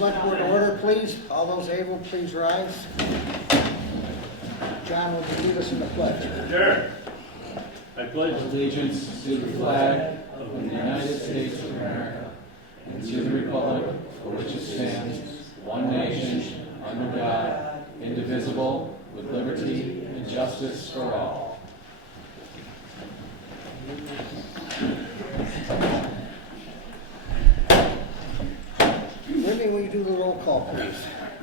select board order, please. All those able, please rise. John, will you lead us in the pledge? Sure. I pledge allegiance to the flag of the United States of America and to the republic for which it stands, one nation, under God, indivisible, with liberty and justice for all. Wendy, will you do the roll call, please?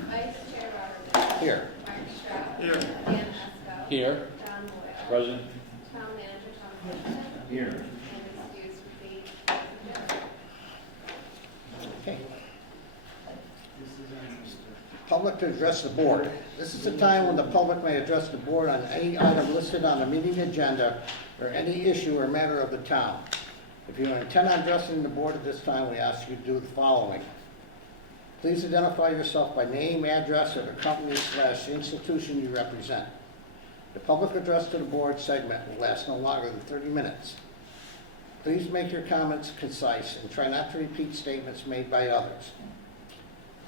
Vice Chair Robertson. Here. Mark Stroud. Here. Dan Esco. Here. John Boyle. Present. Town Manager Tom Wilson. Here. And excused for the Okay. Public to address the board. This is the time when the public may address the board on any item listed on the meeting agenda or any issue or matter of the town. If you intend on addressing the board at this time, we ask you to do the following. Please identify yourself by name, address, or the company/institution you represent. The public address to the board segment will last no longer than 30 minutes. Please make your comments concise and try not to repeat statements made by others.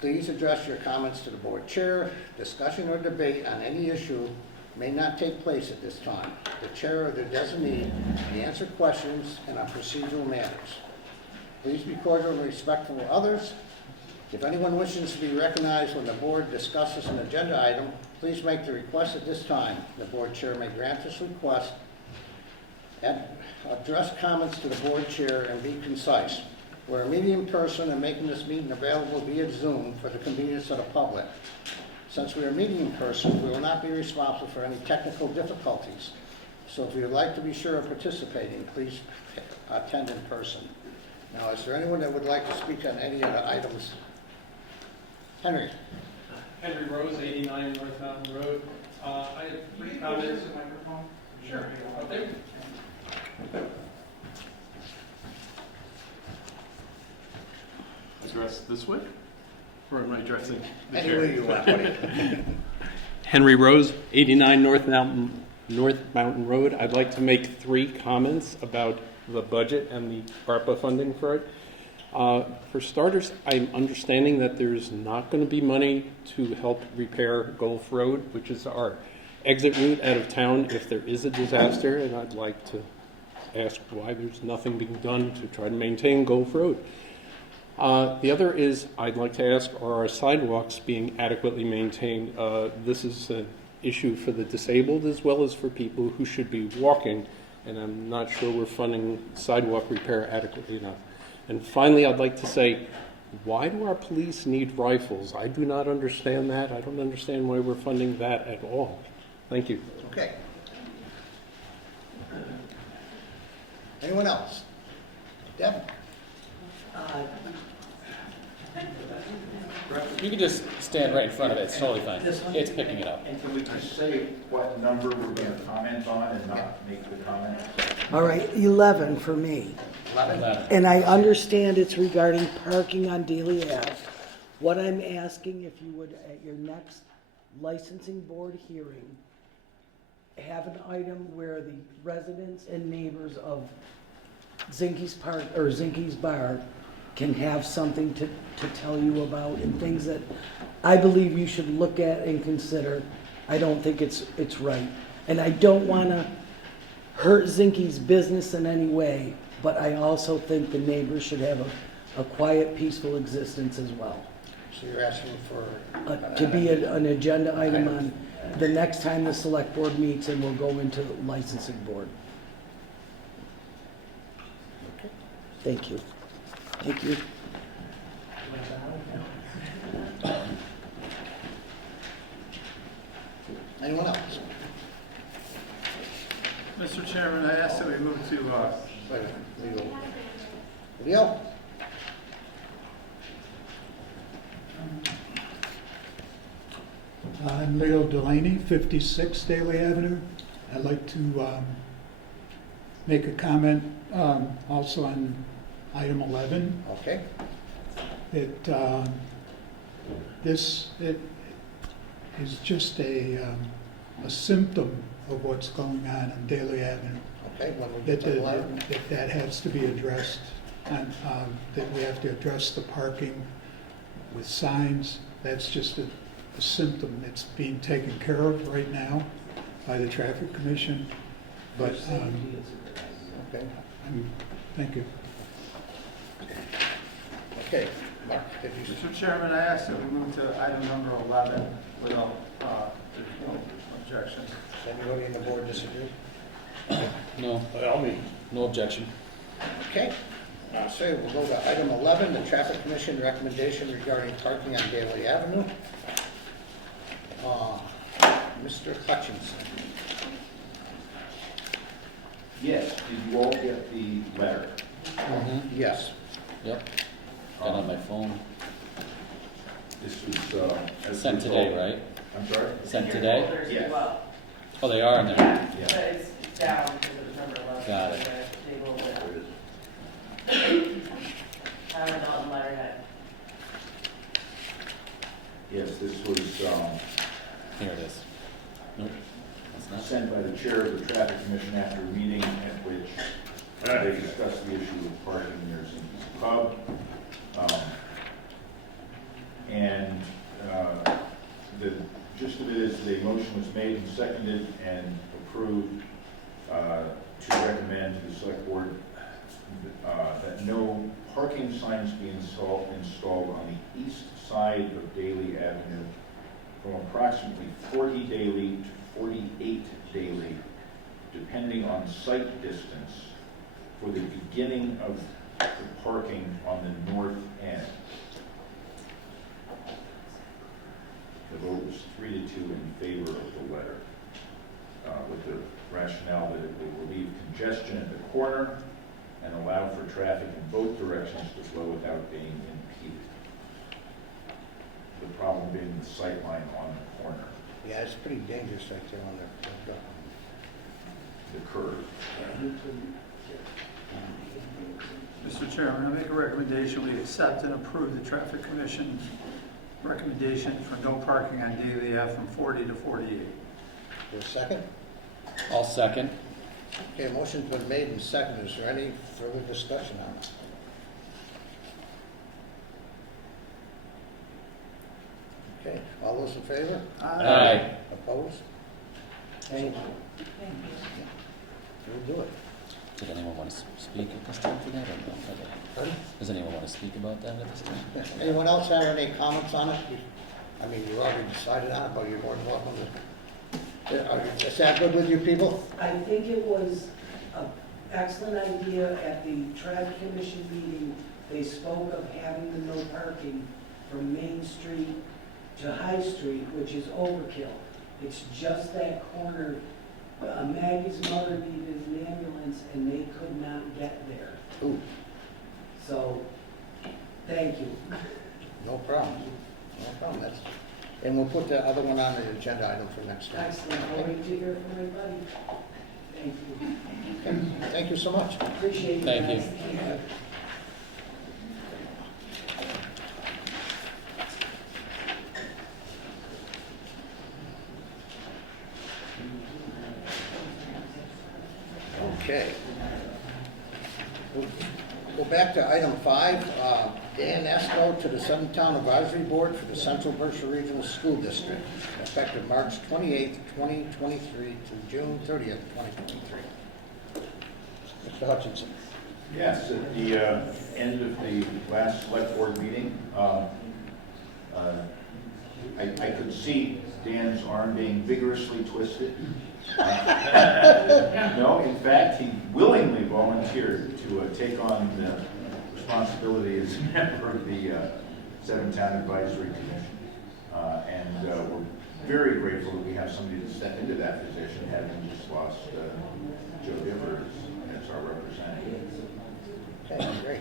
Please address your comments to the board chair. Discussion or debate on any issue may not take place at this time. The chair or the designee may answer questions and on procedural matters. Please be cordial and respectful of others. If anyone wishes to be recognized when the board discusses an agenda item, please make the request at this time. The board chair may grant this request and address comments to the board chair and be concise. We're a meeting in person and making this meeting available via Zoom for the convenience of the public. Since we are meeting in person, we will not be responsible for any technical difficulties. So if you would like to be sure of participating, please attend in person. Now, is there anyone that would like to speak on any of the items? Henry. Henry Rose, 89 North Mountain Road. I have three comments. Microphone? Sure. Up there. Address this way? Or am I addressing the chair? Anyway you want, buddy. Henry Rose, 89 North Mountain Road. I'd like to make three comments about the budget and the ARPA funding for it. For starters, I'm understanding that there's not going to be money to help repair Gulf Road, which is our exit route out of town if there is a disaster, and I'd like to ask why there's nothing being done to try to maintain Gulf Road. The other is I'd like to ask, are our sidewalks being adequately maintained? This is an issue for the disabled as well as for people who should be walking, and I'm not sure we're funding sidewalk repair adequately enough. And finally, I'd like to say, why do our police need rifles? I do not understand that. I don't understand why we're funding that at all. Thank you. Okay. Anyone else? Deb? You can just stand right in front of it. It's totally fine. It's picking it up. And can we just say what number we're going to comment on and not make the comment? All right, 11 for me. 11. And I understand it's regarding parking on Daily Ave. What I'm asking, if you would, at your next licensing board hearing, have an item where the residents and neighbors of Zinke's Park or Zinke's Bar can have something to tell you about and things that I believe you should look at and consider. I don't think it's right. And I don't want to hurt Zinke's business in any way, but I also think the neighbors should have a quiet, peaceful existence as well. So you're asking for... To be an agenda item on the next time the select board meets, and we'll go into the licensing board. Okay. Thank you. Thank you. Anyone else? Mr. Chairman, I ask that we move to, Wait a minute, legal. Leo? I'm Leo Delaney, 56 Daly Avenue. I'd like to make a comment also on item 11. Okay. It is just a symptom of what's going on Daly Avenue. Okay, when we get to 11. That has to be addressed, and that we have to address the parking with signs. That's just a symptom that's being taken care of right now by the Traffic Commission. But, Okay. thank you. Okay, Mark, did you? Mr. Chairman, I ask that we move to item number 11 without objection. Does anybody in the board disagree? No, no objection. Okay, so we'll go to item 11, the Traffic Commission recommendation regarding parking on Daly Avenue. Mr. Hutchinson. Yes, did you all get the letter? Yes. Yep, got it on my phone. This was, as a Sent today, result- right? I'm sorry? Sent today? Yes. Oh, they are in there. Yeah. It's down because it was number 11. Got it. They rolled it There up. it is. I don't know, on letterhead. Yes, this was Here it is. Nope, that's not. sent by the chair of the Traffic Commission after a meeting at which they discussed the issue of parking near Simpson's Pub. And the gist of it is the motion was made and seconded and approved to recommend to the select board that no parking signs be installed on the east side of Daly Avenue from approximately 40 Daly to 48 Daly, depending on site distance, for the beginning of the parking on the north end. The vote was 3-2 in favor of the letter, with the rationale that it will relieve congestion at the corner and allow for traffic in both directions to flow without being impeded. The problem being the sight line on the corner, Yeah, it's pretty dangerous right there on the curve. Mr. Chairman, I make a recommendation, we accept and approve the Traffic Commission's recommendation for no parking on Daly Ave from 40 to 48. For a second? I'll second. Okay, motion's been made and seconded. Is there any further discussion on it? Okay, all those in favor? Aye. Opposed? Thank you. We'll do it. Did anyone want to speak at this time for that or no? Pardon? Does anyone want to speak about that at this time? Anyone else have any comments on it? I mean, you already decided on it, but you're more than welcome to. Is that good with you people? I think it was an excellent idea at the Traffic Commission meeting. They spoke of having the no parking from Main Street to High Street, which is overkill. It's just that corner. Maggie's mother needed an ambulance and they could not get there. Ooh, So, thank you. no problem. No problem. And we'll put the other one on the agenda item for next time. Excellent. I'll wait to hear from everybody. Thank you. Okay, thank you so much. Appreciate you Thank guys. you. Okay. We'll go back to item 5, Dan Esco to the Southern Town Advisory Board for the Central Berkshire Regional School District, effective March 28th, 2023 to June 30th, 2023. Mr. Hutchinson. Yes, at the end of the last select board meeting, I could see Dan's arm being vigorously twisted. No, in fact, he willingly volunteered to take on the responsibility as a member of the Southern Town Advisory Commission. And we're very grateful that we have somebody to step into that position, having just lost Joe Giver as our representative. Okay, great.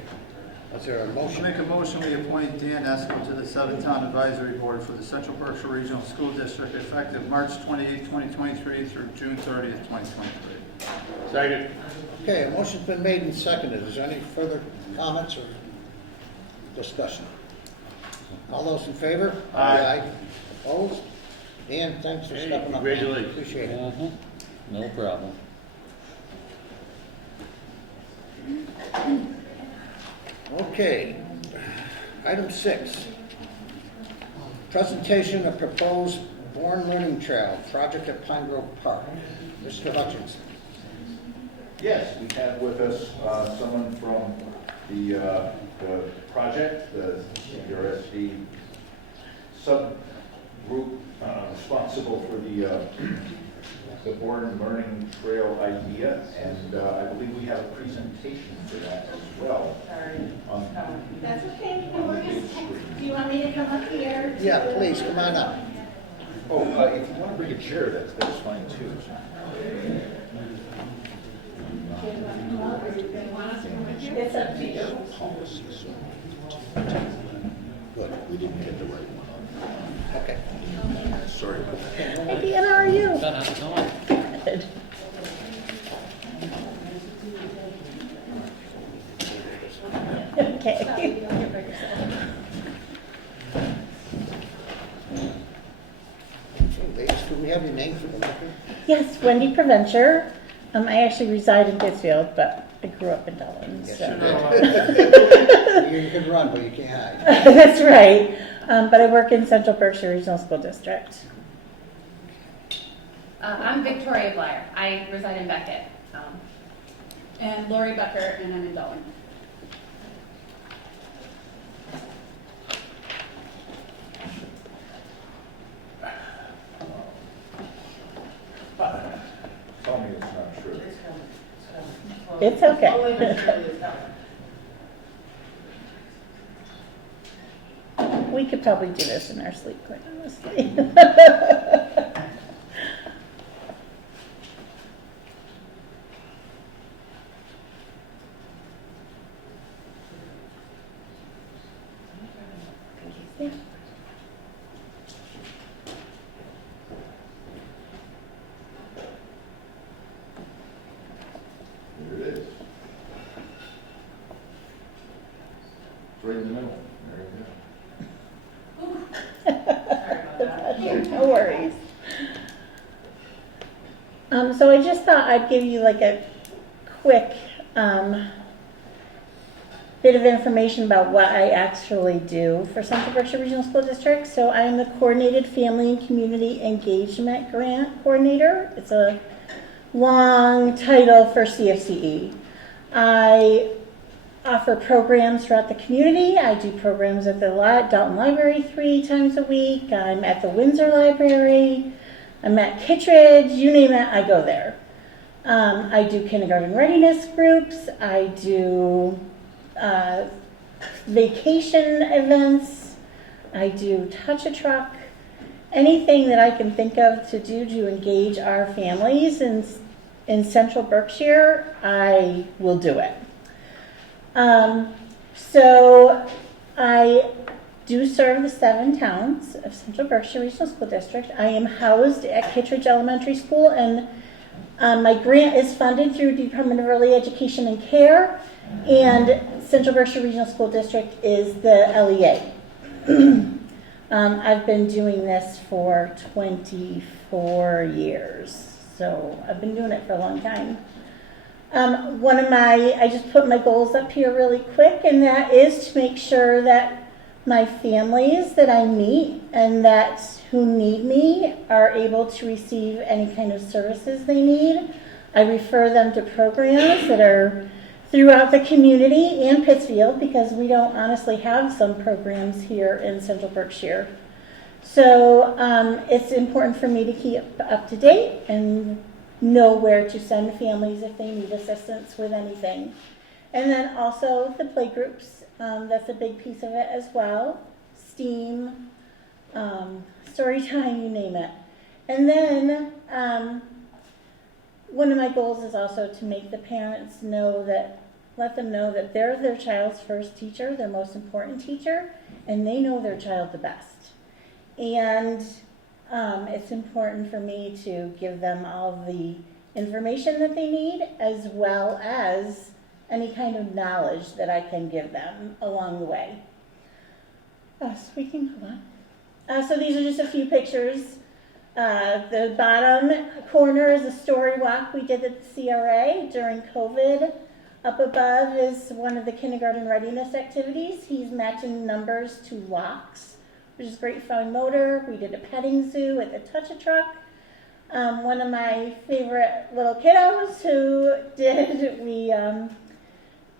Is there a I motion? make a motion, we appoint Dan Esco to the Southern Town Advisory Board for the Central Berkshire Regional School District effective March 28, 2023 through June 30th, 2023. Second. Okay, a motion's been made and seconded. Is there any further comments or discussion? All those in favor? Aye. Opposed? Dan, thanks for stepping up. Congratulations. Appreciate it. No problem. Okay. Item 6, Presentation of proposed Born Learning Trail project at Pine Grove Park. Mr. Hutchinson. Yes, we have with us someone from the project, the CRSD subgroup responsible for the Born Learning Trail idea, and I believe we have a presentation for that as well. Sorry. On That's okay, no the worries. big screen. Do you want me to come up here? Yeah, please, come on up. Oh, if you want to bring a chair, that's fine too. It's up to you. Good, we didn't get the right one. Okay. Sorry about that. Hey, Dan, how are you? Done, how's it going? Good. Okay. Okay, ladies, do we have your name for the record? Yes, Wendy Preventure. I actually reside in Pittsfield, but I grew up in Dalton. Yes, So. you did. You can run, but you can't hide. That's right. But I work in Central Berkshire Regional School District. I'm Victoria Blyer. I reside in Beckett. And Lori Becker, and I'm in Dalton. Tell me it's not true. It's coming, it's coming. It's okay. Oh, wait, it's coming. We could probably do this in our sleep, quite honestly. Yeah. Here it is. It's right in the middle. There you go. Sorry about that. No worries. So I just thought I'd give you like a quick bit of information about what I actually do for Central Berkshire Regional School District. So I am the Coordinated Family and Community Engagement Grant Coordinator. It's a long title for CFCE. I offer programs throughout the community. I do programs at the Dalton Library 3 times a week. I'm at the Windsor Library. I'm at Kittredge. You name it, I go there. I do kindergarten readiness groups. I do vacation events. I do touch a truck. Anything that I can think of to do to engage our families in Central Berkshire, I will do it. So I do serve the 7 towns of Central Berkshire Regional School District. I am housed at Kittredge Elementary School, and my grant is funded through Department of Early Education and Care, and Central Berkshire Regional School District is the LEA. I've been doing this for 24 years, so I've been doing it for a long time. I just put my goals up here really quick, and that is to make sure that my families that I meet and that who need me are able to receive any kind of services they need. I refer them to programs that are throughout the community and Pittsfield, because we don't honestly have some programs here in Central Berkshire. So it's important for me to keep up to date and know where to send families if they need assistance with anything. And then also the play groups, that's a big piece of it as well. STEAM, story time, you name it. And then one of my goals is also to make the parents let them know that they're their child's first teacher, their most important teacher, and they know their child the best. And it's important for me to give them all the information that they need, as well as any kind of knowledge that I can give them along the way. Speaking of that, so these are just a few pictures. The bottom corner is a story walk we did at the CRA during COVID. Up above is one of the kindergarten readiness activities. He's matching numbers to locks which is great fun motor. We did a petting zoo at the Touch-A-Truck. One of my favorite little kiddos who did,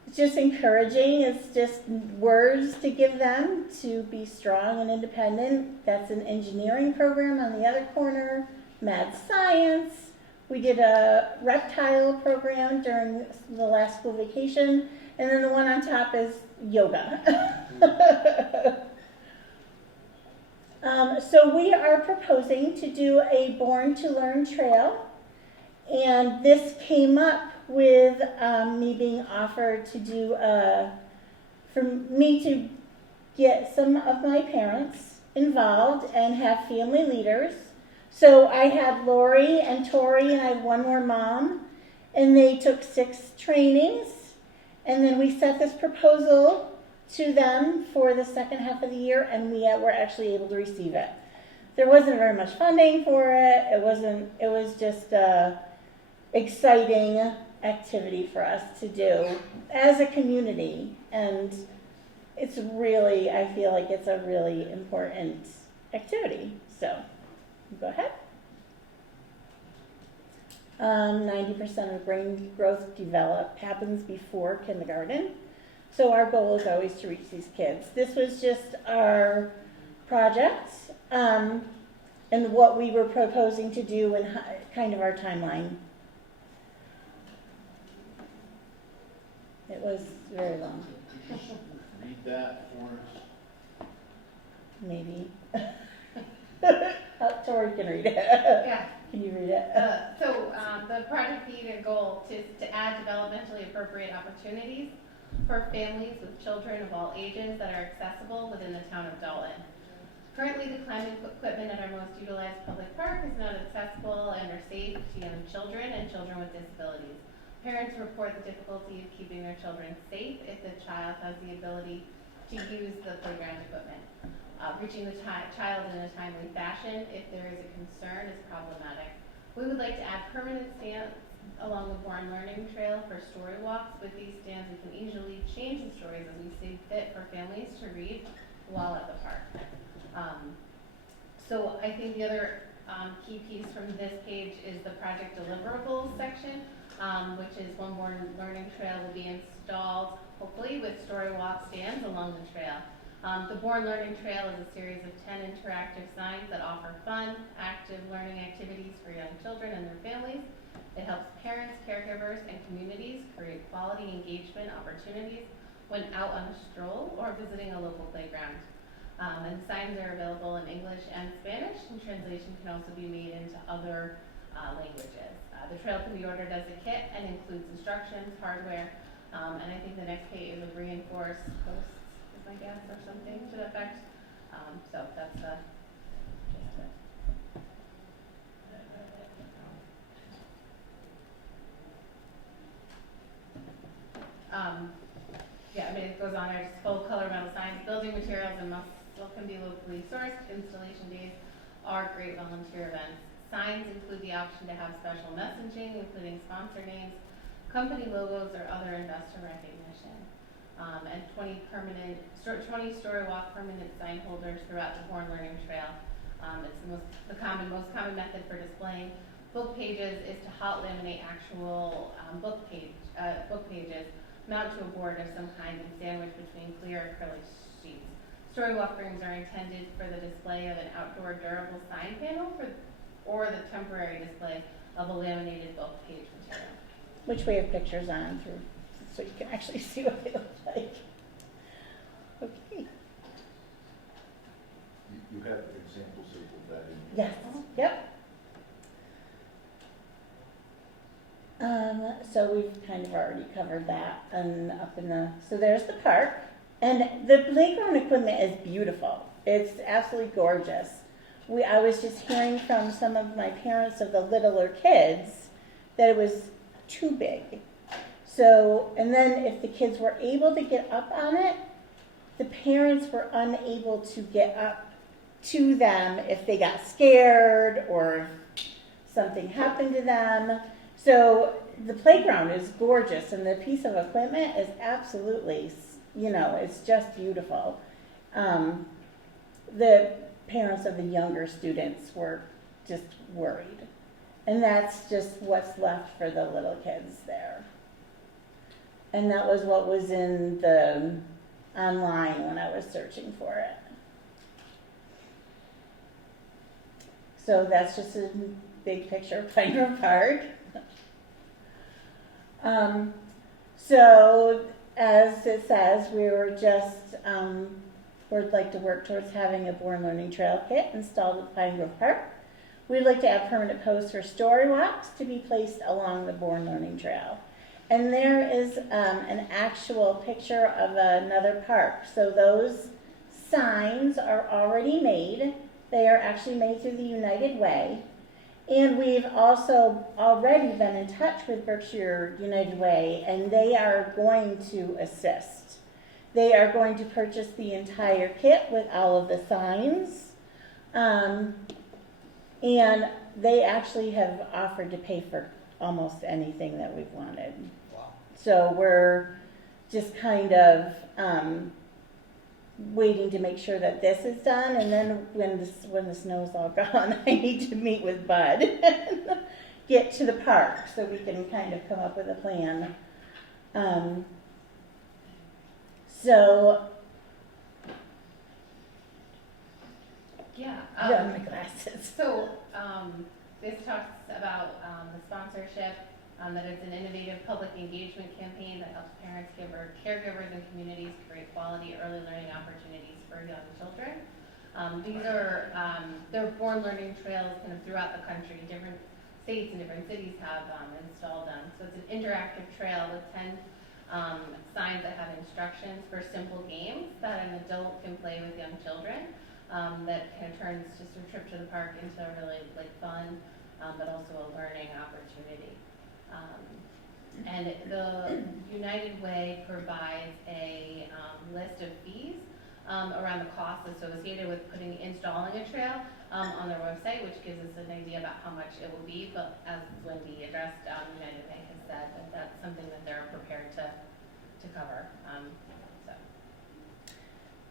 it's just encouraging. It's just words to give them to be strong and independent. That's an engineering program on the other corner, mad science. We did a reptile program during the last school vacation. And then the one on top is yoga. So we are proposing to do a Born to Learn trail. And this came up with me being offered to do, for me to get some of my parents involved and have family leaders. So I had Lori and Tori, and I had one more mom, and they took 6 trainings. And then we set this proposal to them for the second half of the year, and we were actually able to receive it. There wasn't very much funding for it. It was just exciting activity for us to do as a community, and it's really, I feel like it's a really important activity. So go ahead. 90% of brain growth happens before kindergarten. So our goal is always to reach these kids. This was just our project and what we were proposing to do and kind of our timeline. It was very long. Read that for us. Maybe. Tori can read it. Yeah. Can you read it? The project needed a goal to add developmentally appropriate opportunities for families with children of all ages that are accessible within the town of Dalton. Currently, the climbing equipment at our most utilized public park is not accessible and or safe to young children and children with disabilities. Parents report the difficulty of keeping their children safe if the child has the ability to use the playground equipment. Reaching the child in a timely fashion, if there is a concern, is problematic. We would like to add permanent stands along the Born Learning Trail for story walks. With these stands, we can easily change the stories as we see fit for families to read while at the park. So I think the other key piece from this page is the project deliverables section, which is one Born Learning Trail will be installed, hopefully, with story walk stands along the trail. The Born Learning Trail is a series of 10 interactive signs that offer fun, active learning activities for young children and their families. It helps parents, caregivers, and communities create quality engagement opportunities when out on a stroll or visiting a local playground. And the signs are available in English and Spanish, and translation can also be made into other languages. The trail can be ordered as a kit and includes instructions, hardware, and I think the next page would reinforce posts, is my guess, or something to that effect. So that's the gist of it. Yeah, I mean, it goes on there, just full color metal signs, building materials and muscle can be locally sourced. Installation days are great volunteer events. Signs include the option to have special messaging, including sponsor names, company logos, or other investor recognition. And 20 story walk permanent sign holders throughout the Born Learning Trail. It's the most common method for displaying book pages is to hot laminate actual book pages, mount to a board of some kind, and sandwich between clear acrylic sheets. Story walk rooms are intended for the display of an outdoor durable sign panel or the temporary display of a laminated book page material. Which we have pictures on through, so you can actually see what they look like. Okay. You have examples of that in Yes. Yep. So we've kind of already covered that, and so there's the park, and the playground equipment is beautiful. It's absolutely gorgeous. I was just hearing from some of my parents of the littler kids that it was too big. So, and then if the kids were able to get up on it, the parents were unable to get up to them if they got scared or something happened to them. So the playground is gorgeous, and the piece of equipment is absolutely, it's just beautiful. the parents of the younger students were just worried. And that's just what's left for the little kids there. And that was what was in the online when I was searching for it. So that's just a big picture of Pine Grove Park. So as it says, we were just, would like to work towards having a Born Learning Trail kit installed at Pine Grove Park. We'd like to have permanent posts for story walks to be placed along the Born Learning Trail. And there is an actual picture of another park. So those signs are already made. They are actually made through the United Way. And we've also already been in touch with Berkshire United Way, and they are going to assist. They are going to purchase the entire kit with all of the signs. And they actually have offered to pay for almost anything that we've wanted. Wow. So we're just kind of waiting to make sure that this is done, and then when the snow's all gone, I need to meet with Bud and get to the park so we can kind of come up with a plan. Yeah. My glasses. So, this talks about the sponsorship, that it's an innovative public engagement campaign that helps parents, caregivers, and communities create quality early learning opportunities for young children. These are, they're born learning trails kind of throughout the country. Different states and different cities have installed them. So it's an interactive trail with 10 signs that have instructions for simple games that an adult can play with young children. That kind of turns just a trip to the park into a really fun, but also a learning opportunity. And the United Way provides a list of fees around the costs associated with installing a trail on their website, which gives us an idea about how much it will be. But as Wendy addressed, United Way has said that that's something that they're prepared to cover.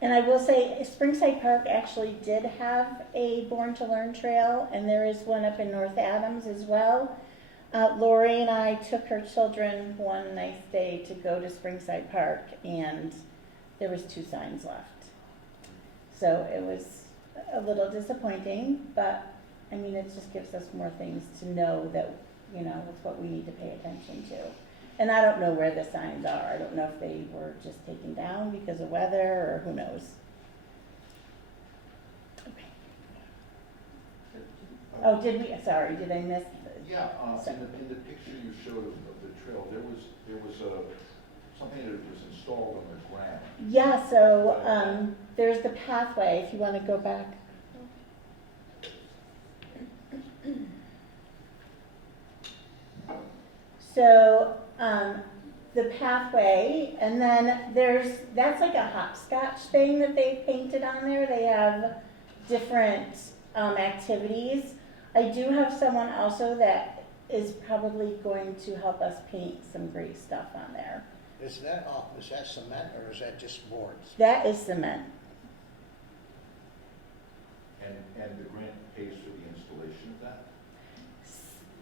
And I will say, Springside Park actually did have a Born to Learn trail, and there is one up in North Adams as well. Lori and I took her children one nice day to go to Springside Park, and there was 2 signs left. So it was a little disappointing, but I mean, it just gives us more things to know that, it's what we need to pay attention to. And I don't know where the signs are. I don't know if they were just taken down because of weather or who knows. Okay. Oh, did I miss? Yeah, in the picture you showed of the trail, there was something that was installed on the ground. Yeah, so there's the pathway, if you want to go back. So the pathway, and then that's like a hopscotch thing that they painted on there. They have different activities. I do have someone also that is probably going to help us paint some great stuff on there. Is that cement or is that just boards? That is cement. And the grant pays for the installation of that?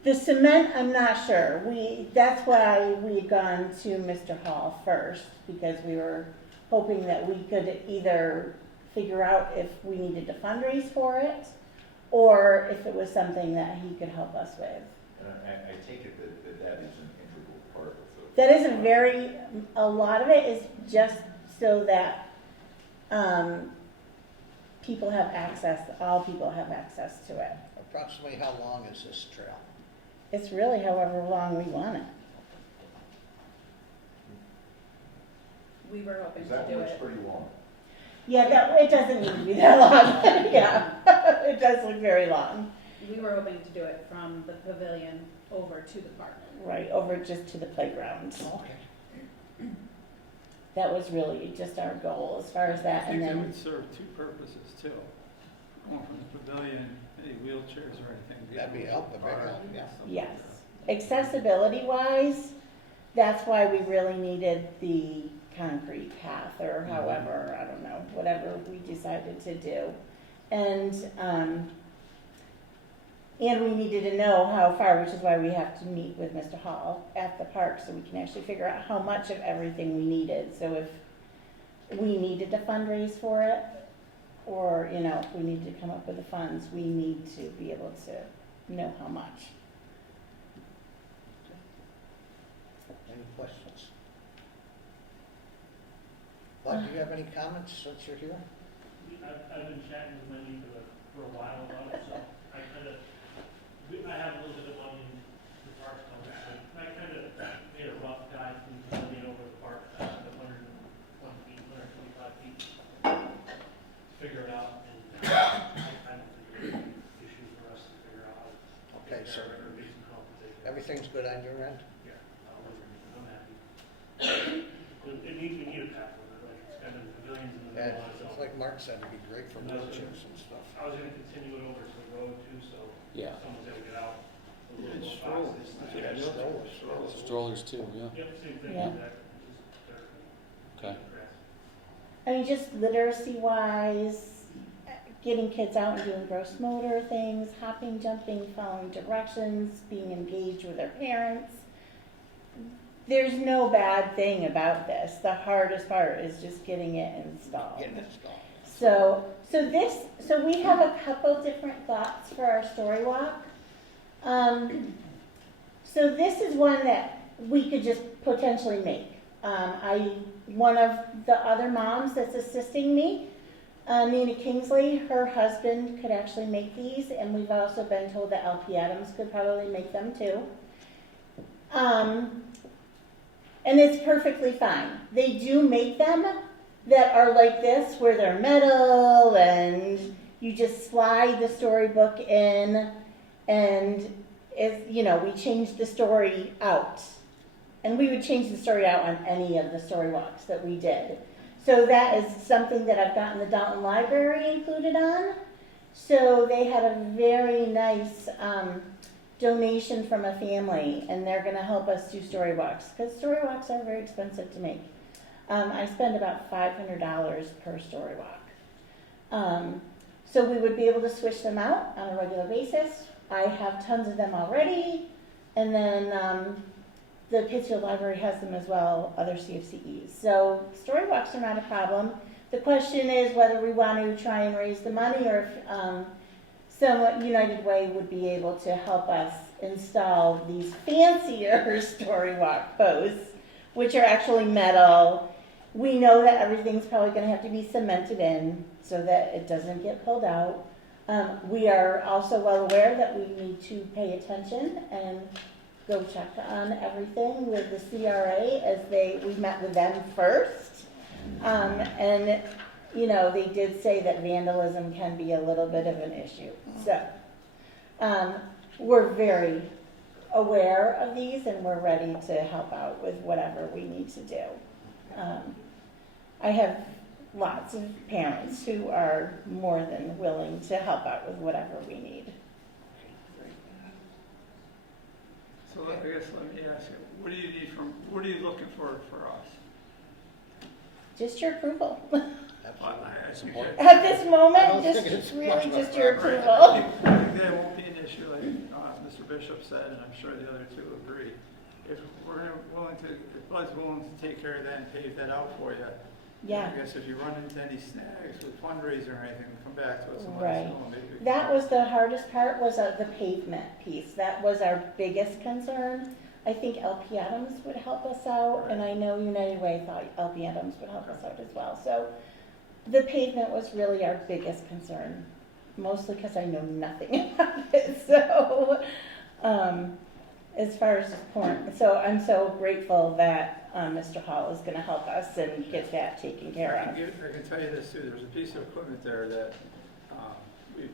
The cement, I'm not sure. That's why we'd gone to Mr. Hall first, because we were hoping that we could either figure out if we needed to fundraise for it, or if it was something that he could help us with. And I take it that is an integral part of the... That is a lot of it is just so that people have access, all people have access to it. Approximately how long is this trail? It's really however long we want it. We were hoping to That do looks it. pretty long. Yeah, it doesn't need to be that long. Yeah, it does look very long. We were hoping to do it from the pavilion over to the park. Right, over just to the playground. Okay. That was really just our goal as far as that, I and think it then, would serve 2 purposes too. Going from the pavilion, any wheelchairs or anything. That'd be help, a big help, yeah. yes. Accessibility wise, that's why we really needed the concrete path or however, I don't know, whatever we decided to do. And we needed to know how far, which is why we have to meet with Mr. Hall at the park so we can actually figure out how much of everything we needed. So if we needed to fundraise for it, or, you know, if we need to come up with the funds, we need to be able to know how much. Any questions? Bud, do you have any comments since you're here? I've been chatting with Wendy for a while about it, so I have a little bit of money in the park fund, so I kind of made a rough guide from getting over the park, the 120 feet, 125 feet, figure it out, and I kind of figured it would be an issue for us to figure out how to Okay, take so care of it or get some compensation. everything's good on your end? Yeah, I'm happy. We need a path with it, like, it's kind of pavilions in the Yeah, middle of it, it's so. like Mark said, it'd be great for wheelchairs and stuff. I was gonna continue it over to the road too, so Yeah. someone's able to get out. And strollers. Yeah, strollers. Strollers too, yeah. Yep, same thing, Yeah. exactly, just dirt Okay. and grass. I mean, just literacy wise, getting kids out and doing gross motor things, hopping, jumping, following directions, being engaged with their parents. There's no bad thing about this. The hardest part is just getting it installed. Getting it installed. So we have a couple different thoughts for our story walk. So this is one that we could just potentially make. One of the other moms that's assisting me, Nina Kingsley, her husband could actually make these, and we've also been told that LP Adams could probably make them too. And it's perfectly fine. They do make them that are like this, where they're metal, and you just slide the storybook in, and we change the story out. And we would change the story out on any of the story walks that we did. So that is something that I've gotten the Dalton Library included on. So they had a very nice donation from a family, and they're going to help us do story walks, because story walks are very expensive to make. I spend about $500 per story walk. So we would be able to switch them out on a regular basis. I have tons of them already, and then the Pittsfield Library has them as well, other CFCEs. So story walks are not a problem. The question is whether we want to try and raise the money, or if somewhat United Way would be able to help us install these fancier story walk posts, which are actually metal. We know that everything's probably going to have to be cemented in so that it doesn't get pulled out. We are also well aware that we need to pay attention and go check on everything with the CRA as we met with them first. And they did say that vandalism can be a little bit of an issue. So we're very aware of these, and we're ready to help out with whatever we need to do. I have lots of parents who are more than willing to help out with whatever we need. So I guess let me ask you, what are you looking for us? Just your approval. Support. At this I don't moment, think just it's really much just of your a- approval. There won't be an issue, like Mr. Bishop said, and I'm sure the other two agree. If Bud's willing to take care of that and pave that out for you, Yeah. I guess if you run into any snags with fundraising or anything, come back to us and let Right. us know. Maybe we can- That was the hardest part, was the pavement piece. That was our biggest concern. I think LP Adams would help us out, and I know United Way thought LP Adams would help us out as well. So the pavement was really our biggest concern, mostly because I know nothing about it. So as far as so I'm so grateful that Mr. Hall is going to help us and get that taken care of. I can tell you this too, there's a piece of equipment there that the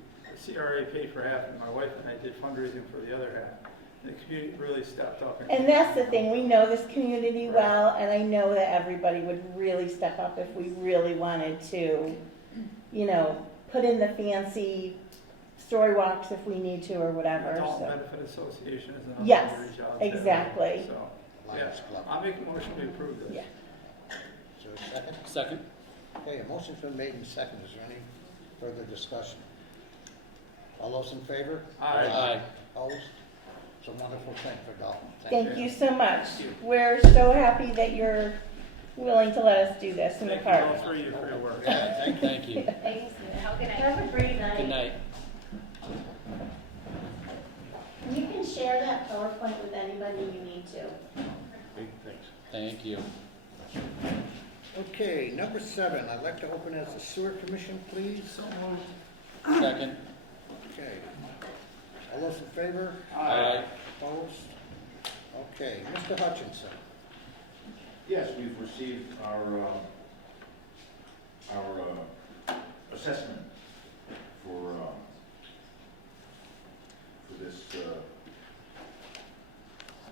CRA paid for half, and my wife and I did fundraising for the other half. The community really stepped up. And that's the thing, we know this community well, and I know that everybody would really step up if we really wanted to, put in the fancy story walks if we need to or whatever. Dalton So. Benefit Association is another Yes, one to reach out to. exactly. So, Lions Club. I'll make a motion to approve this. Yeah. Is there a second? Second. Okay, a motion's been made and seconded. Is there any further discussion? All those in favor? Aye. Opposed? It's a wonderful thing for Dalton. Thank you so much. We're so happy that you're willing to let us do this in the Thank you all park. for your work. Yeah, thank you. Thank you. Thanks, have a good night. Have a great night. Good night. You can share that PowerPoint with anybody you need to. Thanks. Thank you. Okay, number 7, I'd like to open as the sewer commission, please. So moved. Second. Okay. All those in favor? Aye. Opposed? Okay, Mr. Hutchinson. Yes, we've received our assessment for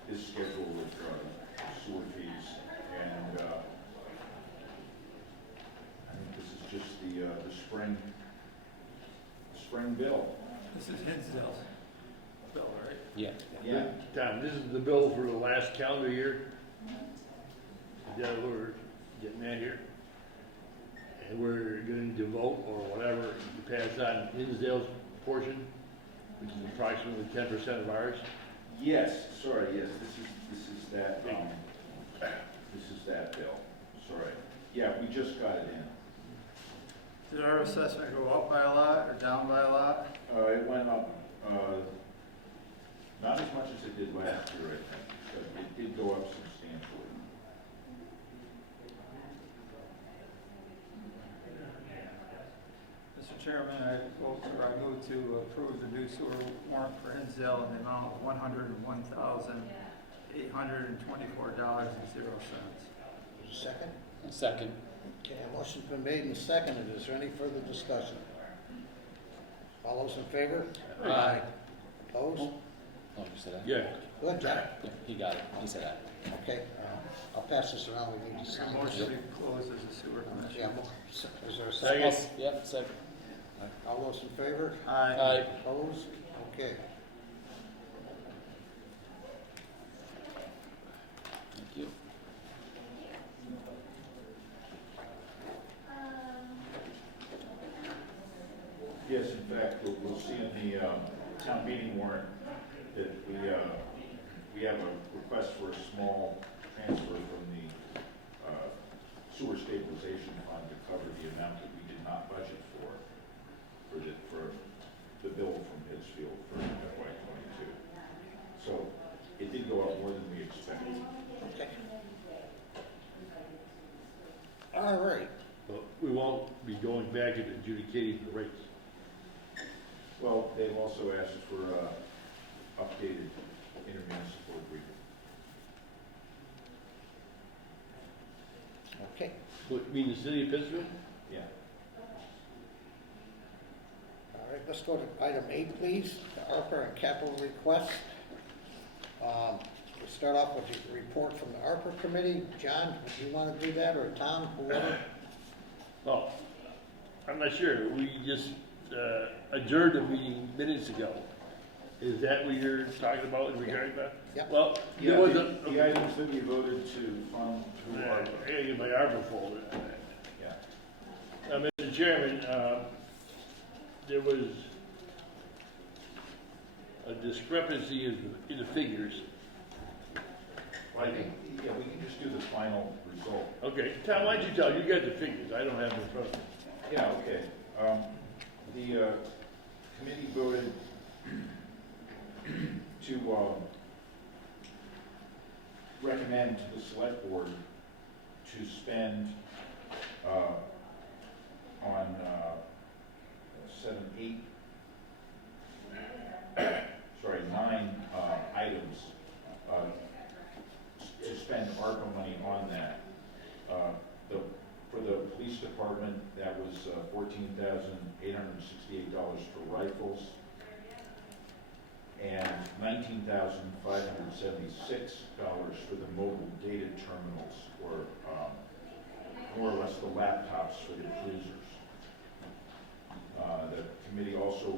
this schedule with sewer fees, and I think this is just the spring bill. This is Hinsdale's bill, right? Yeah. Yeah. Tom, this is the bill for the last calendar year. Is that what we're getting at here? And we're going to vote or whatever to pass on Hinsdale's portion, which is approximately 10% of ours. Yes, sorry, yes, this is that bill, sorry. Yeah, we just got it in. Did our assessment go up by a lot or down by a lot? It went up, not as much as it did last year, I think, but it did go up substantially. Mr. Chairman, I move to approve the new sewer warrant for Hinsdale in the amount of $101,824.00. There's a second? Second. Okay, a motion's been made and seconded. Is there any further discussion? All those in favor? Aye. Opposed? Oh, you said that? Yeah. Good, Jack. Yeah, he got it. He said that. Okay, I'll pass this around. We need to sign this. Motion to close as a sewer commission. Yeah, is there a second? Yep, second. All those in favor? Aye. Opposed? Okay. Thank you. Yes, in fact, we'll see in the town meeting warrant that we have a request for a small transfer from the sewer stabilization fund to cover the amount that we did not budget for the bill from Pittsfield for FY22. So it did go up more than we expected. Okay. All right. But we won't be going back and adjudicating the rates. Well, they've also asked for updated intermunicipal agreement. Okay. What, you mean the city of Pittsfield? Yeah. All right, let's go to item 8, please. The ARPA and capital request. We'll start off with the report from the ARPA committee. John, do you want to do that, or Tom, whoever? Oh, I'm not sure. We just adjourned the meeting minutes ago. Is that what you're talking about in regard to that? Yep. Well, Yeah, there was the items that we voted to fund through our. I gotta get my ARPA folder. Yeah. Mr. Chairman, there was a discrepancy in the figures. Well, I think, yeah, we can just do the final result. Okay, Tom, why don't you tell, you got the figures, I don't have them in front of me. Yeah, okay. The committee voted to recommend to the select board to spend on 9 items to spend ARPA money on that. For the police department, that was $14,868 for rifles and $19,576 for the mobile data terminals, or more or less the laptops for the cruisers. The committee also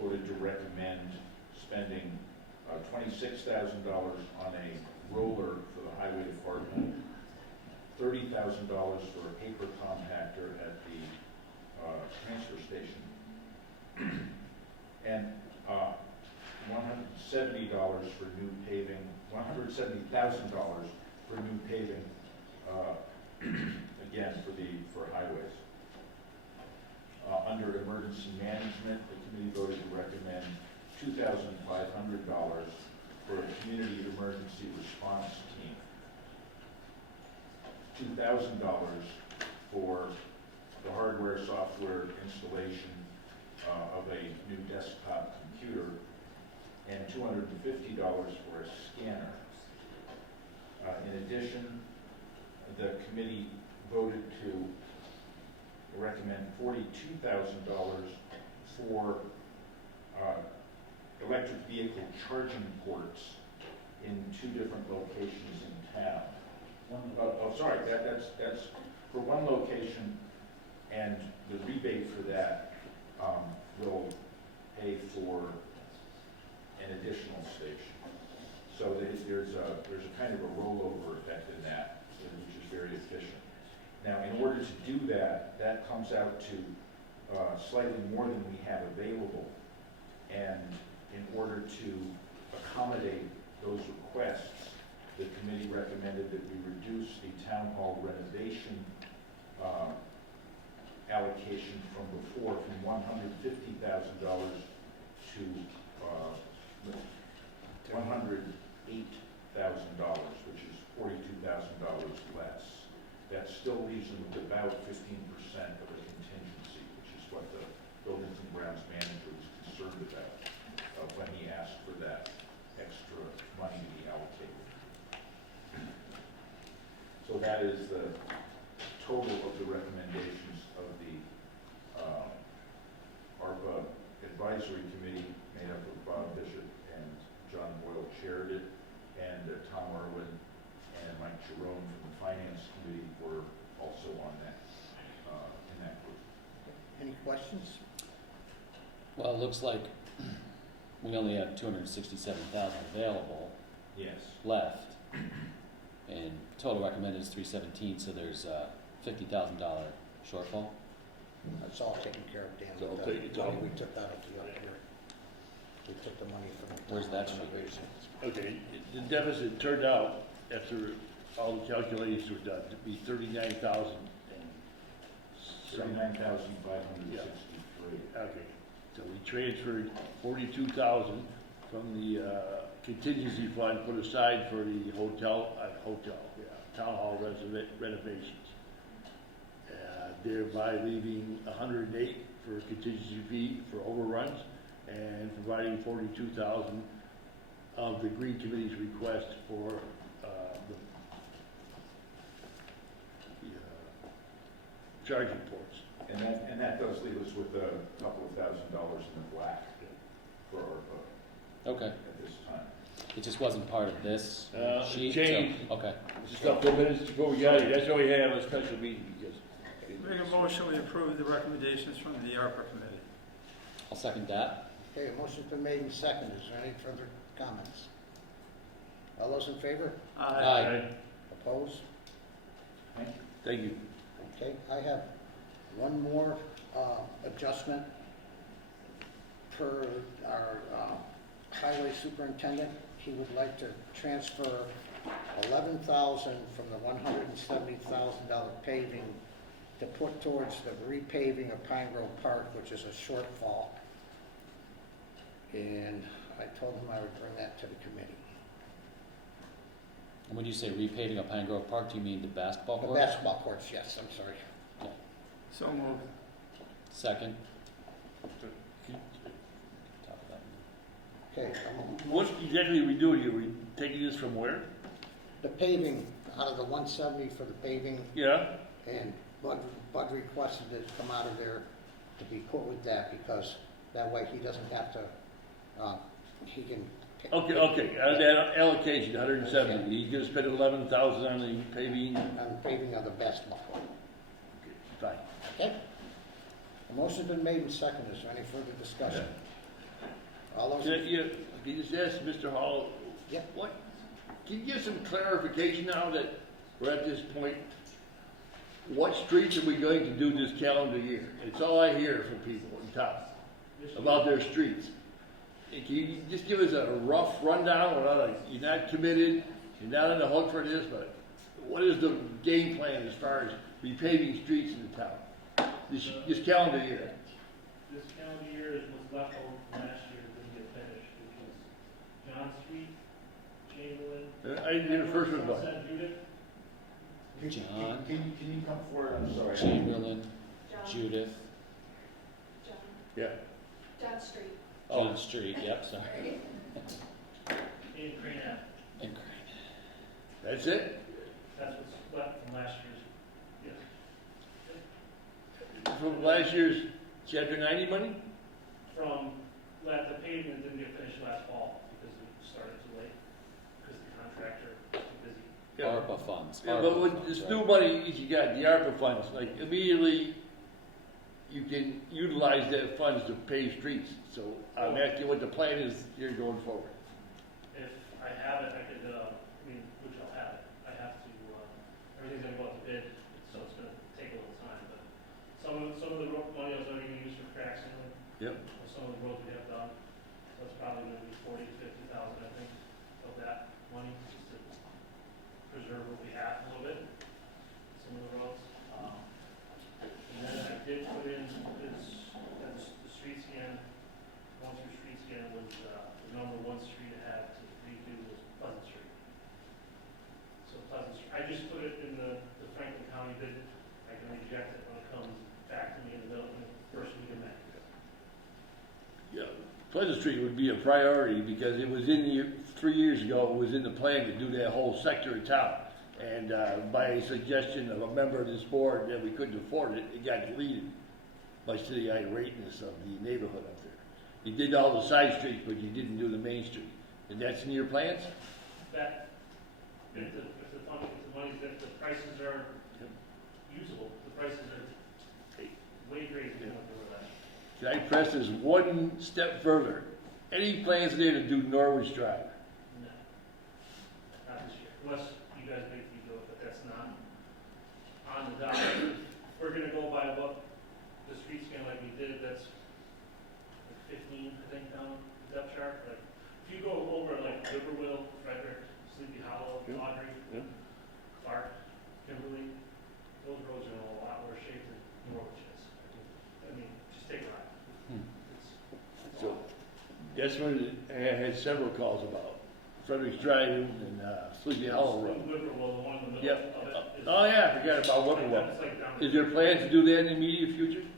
voted to recommend spending $26,000 on a roller for the highway department $30,000 for a paper compactor at the transfer station, and $170 for new paving, $170,000 for new paving, again, for highways. Under emergency management, the committee voted to recommend $2,500 for a community emergency response team, $2,000 for the hardware, software installation of a new desktop computer, and $250 for a scanner. In addition, the committee voted to recommend $42,000 for electric vehicle charging ports in 2 different locations in town. That's for one location, and the rebate for that will pay for an additional station. So there's a kind of a rollover effect in that, which is very efficient. Now, in order to do that, that comes out to slightly more than we have available. And in order to accommodate those requests, the committee recommended that we reduce the town hall renovation allocation from before, from $150,000 to $108,000, which is $42,000 less. That still leaves them with about 15% of a contingency, which is what the Buildings and Grounds manager was concerned about when he asked for that extra money to be allocated. So that is the total of the recommendations of the ARPA Advisory Committee, made up of Bob Bishop and John Boyle chaired it, and Tom Irwin and Mike Jerome from the Finance Committee were also on that, in that group. Any questions? Well, it looks like we only have 267,000 available. Yes. Left. And total recommended is 317, so there's a $50,000 shortfall. That's all taken care of, Dan. It's all with the taken care of. money we took out of the other. We took the money from. Where's that sheet? Okay, the deficit turned out, after all the calculations were done, to be 39,000 and some. 39,563. Okay, so we transferred 42,000 from the contingency fund put aside for the town hall renovations. Thereby leaving 108 for contingency fee for overruns, and providing 42,000 of the Green Committee's request for the charging ports. And that does leave us with a couple of $1,000 in the black for ARPA Okay. at this time. It just wasn't part of this sheet? changed. So, okay. Just a couple of minutes before we got here, that's why we had a special meeting, because. Make a motion, we approve the recommendations from the ARPA committee. I'll second that. Okay, a motion's been made and seconded. Is there any further comments? All those in favor? Aye. Opposed? Thank you. Okay, I have one more adjustment per our highway superintendent. He would like to transfer $11,000 from the $170,000 paving to put towards the repaving of Pine Grove Park, which is a shortfall. And I told him I would bring that to the committee. And when you say repaving of Pine Grove Park, do you mean the basketball The court? basketball courts, yes, I'm sorry. Okay. So moved. Second. Top of that. Okay, What exactly are we doing here? We taking this from where? the paving, out of the 170 for the paving, Yeah? and Bud requested it to come out of there to be put with that, because that way he doesn't have to, he can. Okay, that allocation, 170, he's gonna spend 11,000 on the paving? On paving of the basketball court. Okay, fine. Okay? The motion's been made and seconded. Is there any further discussion? All those, Can you just ask Mr. Hall, Yep. what, can you give some clarification now that we're at this point? what streets are we going to do this calendar year? It's all I hear from people in town about their streets. And can you just give us a rough rundown? You're not committed, you're not on the hook for this, but what is the game plan as far as repaving streets in the town this calendar year? This calendar year is what's left over from last year that didn't get finished, which was John Street, Chamberlain. I didn't hear the first one, but Sunset Judith. John, Can you come forward? I'm sorry. Chamberlain, Judith, yeah. John Street. John Street, yep, sorry. And Crane Ave. And Crane. That's it? That's what's left from last year's, yes. From last year's Chapter 90 money? From, the pavement didn't get finished last fall because it started too late, because the contractor was too busy. Yeah. ARPA funds. Yeah, ARPA but with funds, this right. new money that you got, the ARPA funds, like immediately you can utilize that funds to pave streets. So I'm asking what the plan is here going forward. If I have it, I could, which I'll have it, I have to, everything's gonna go out to bid, so it's gonna take a little time, but some of the money I was already gonna use for crack sealing, Yep. or some of the roads we have done, so it's probably gonna be 40 to 50,000, I think, of that money, just to preserve what we have a little bit, some of the roads. And then I did put in the street scan, one through street scan was, the number one street I had to redo was Pleasant Street. So Pleasant Street, I just put it in the Franklin County bid, I can reject it when it comes back to me in the middle, in the first week of May. Yeah. Pleasant Street would be a priority because it was in the, 3 years ago, it was in the plan to do that whole sector of town. And by a suggestion of a member of this board that we couldn't afford it, it got deleted, much to the irateness of the neighborhood up there. You did all the side streets, but you didn't do the main street. And that's in your plans? That, if the money, if the prices are usable, the prices are way greater than what they were last year. Can I press this one step further? Any plans there to do Norwich Drive? No, not this year, unless you guys make me do it, but that's not on the docket. We're gonna go by what the street scan like we did, that's like 15, I think, down the depth chart. Like, if you go over like Riverville, Frederick, Sleepy Hollow, Audrey, Clark, Kimberly, those roads are in a lot worse shape than Norwich is. I mean, just take a ride. It's So that's what I had several calls about. Frederick's Drive and Sleepy Hollow Road. Whippoorwill, the one in the middle Yep. of it. Oh yeah, I forgot about Whippoorwill. It's like down Is there plans to do that in the immediate future?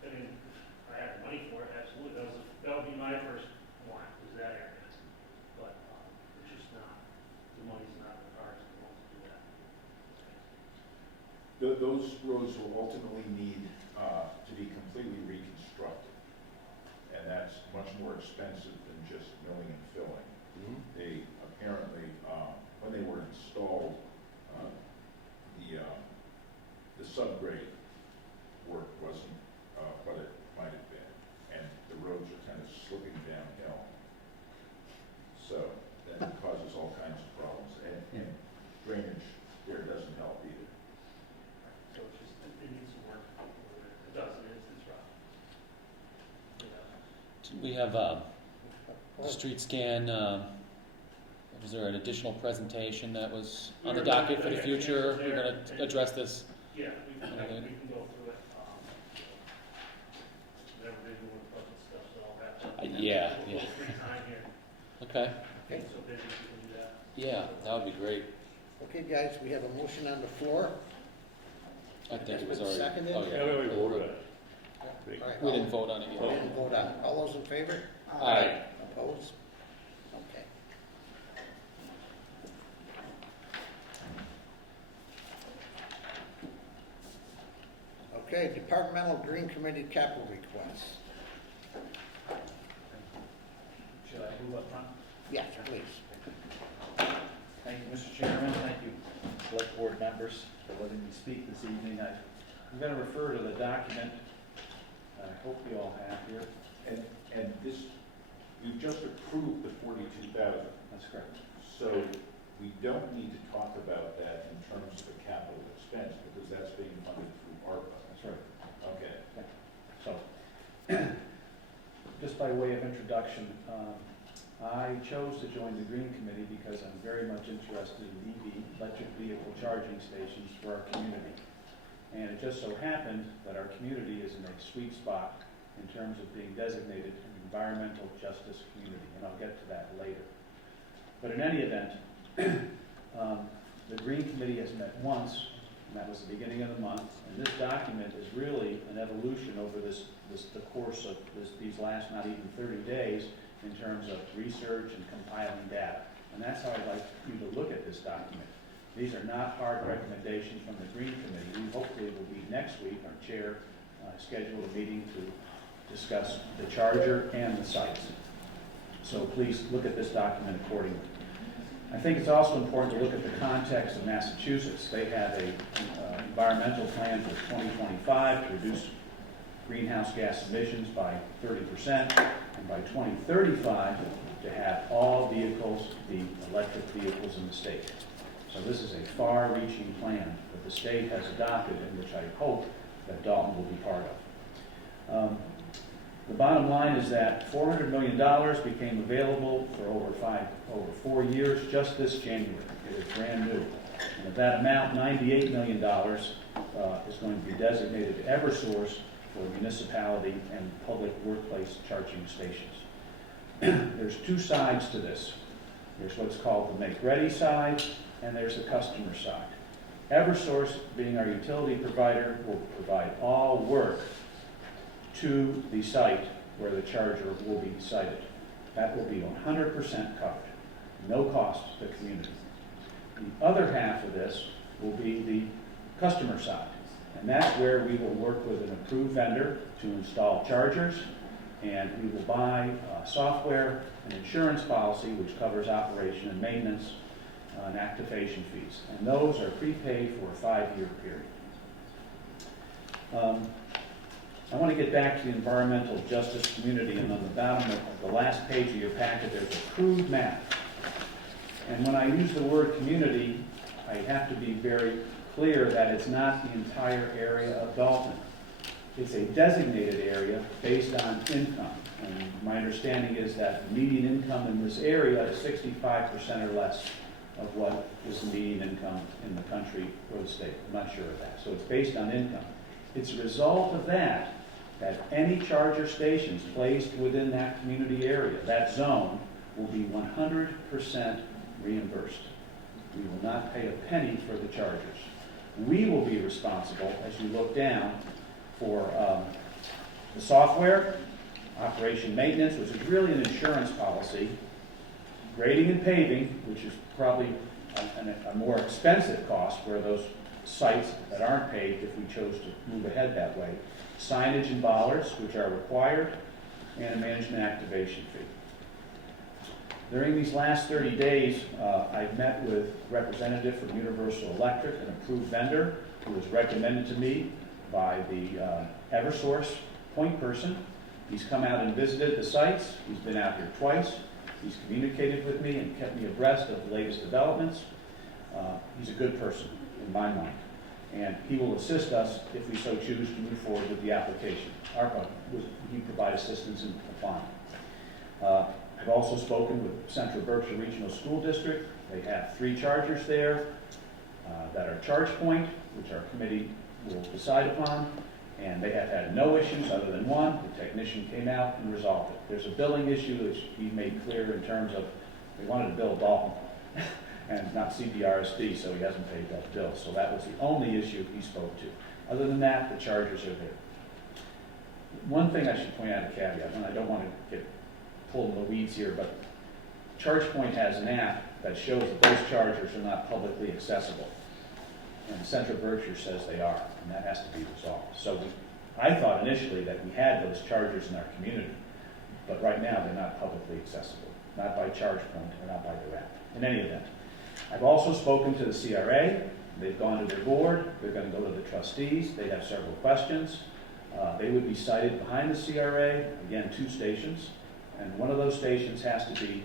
I mean, if I had the money for it, absolutely. That would be my first one, is that area. But it's just not, the money's not in the cards to do that. Those roads will ultimately need to be completely reconstructed. And that's much more expensive than just milling and filling. They apparently, when they were installed, the subgrade work wasn't what it might have been, and the roads are kind of slipping downhill. So that causes all kinds of problems, and drainage there doesn't help either. So it's just, it needs some work. It does, it's rough. Did we have the street scan? Was there an additional presentation that was on the docket for the future? We're going to address this. Yeah, we can go through it. Never been doing budget stuff, so I'll have to. Yeah, We'll yeah. free time here. Okay. I'm so busy, we can do that. Yeah, that would be great. Okay, guys, we have a motion on the floor. I think it was It's been already. seconded? Oh, Yeah, we already voted on it. All right, We didn't vote on it We yet. didn't vote on it. All those in favor? Aye. Opposed? Okay. Okay, Departmental Green Committee capital requests. Should I move up front? Yes, please. Thank you, Mr. Chairman. Thank you, select board members, for letting me speak this evening. I'm going to refer to the document I hope you all have here. And this, you've just approved the 42,000. That's correct. So we don't need to talk about that in terms of a capital expense, because that's being funded through ARPA. That's right. Okay. So, just by way of introduction, I chose to join the Green Committee because I'm very much interested in EV, electric vehicle charging stations for our community. And it just so happened that our community is in a sweet spot in terms of being designated an environmental justice community, and I'll get to that later. But in any event, the Green Committee has met once, and that was the beginning of the month, and this document is really an evolution over the course of these last not even 30 days in terms of research and compiling data. And that's how I'd like you to look at this document. These are not hard recommendations from the Green Committee. We hopefully will be next week, our chair scheduled a meeting to discuss the charger and the sites. So please look at this document accordingly. I think it's also important to look at the context of Massachusetts. They have an environmental plan for 2025 to reduce greenhouse gas emissions by 30%, and by 2035 to have all vehicles be electric vehicles in the state. So this is a far-reaching plan that the state has adopted, and which I hope that Dalton will be part of. The bottom line is that $400 million became available for over 4 years just this January. It is brand new. And of that amount, $98 million is going to be designated to Eversource for municipality and public workplace charging stations. There's two sides to this. There's what's called the make-ready side, and there's the customer side. Eversource, being our utility provider, will provide all work to the site where the charger will be sited. That will be 100% covered, no cost to the community. The other half of this will be the customer side, and that's where we will work with an approved vendor to install chargers, and we will buy software and insurance policy which covers operation and maintenance and activation fees, and those are prepaid for a 5-year period. I want to get back to the environmental justice community, and on the bottom of the last page of your packet there's a crude map. And when I use the word community, I have to be very clear that it's not the entire area of Dalton. It's a designated area based on income. And my understanding is that the median income in this area is 65% or less of what is the median income in the country or the state. I'm not sure of that. So it's based on income. It's a result of that any charger stations placed within that community area, that zone, will be 100% reimbursed. We will not pay a penny for the chargers. We will be responsible, as you look down, for the software, operation maintenance, which is really an insurance policy, grading and paving, which is probably a more expensive cost where those sites that aren't paved if we chose to move ahead that way, signage and bollards, which are required, and a management activation fee. During these last 30 days, I've met with a representative from Universal Electric, an approved vendor, who was recommended to me by the Eversource point person. He's come out and visited the sites. He's been out here twice. He's communicated with me and kept me abreast of the latest developments. He's a good person in my mind, and he will assist us if we so choose to move forward with the application. ARPA, he provide assistance in applying. I've also spoken with Central Berkshire Regional School District. They have 3 chargers there that are charge point, which our committee will decide upon, and they have had no issues other than one. The technician came out and resolved it. There's a billing issue which he made clear in terms of they wanted to bill Dalton and not CBRSD, so he hasn't paid that bill. So that was the only issue he spoke to. Other than that, the chargers are there. One thing I should point out a caveat, and I don't want to get pulled in the weeds here, but ChargePoint has an app that shows that those chargers are not publicly accessible. And Central Berkshire says they are, and that has to be resolved. So I thought initially that we had those chargers in our community, but right now they're not publicly accessible, not by ChargePoint or not by their app. In any event, I've also spoken to the CRA. They've gone to their board. They're going to go to the trustees. They have several questions. They would be sited behind the CRA, again, 2 stations, and one of those stations has to be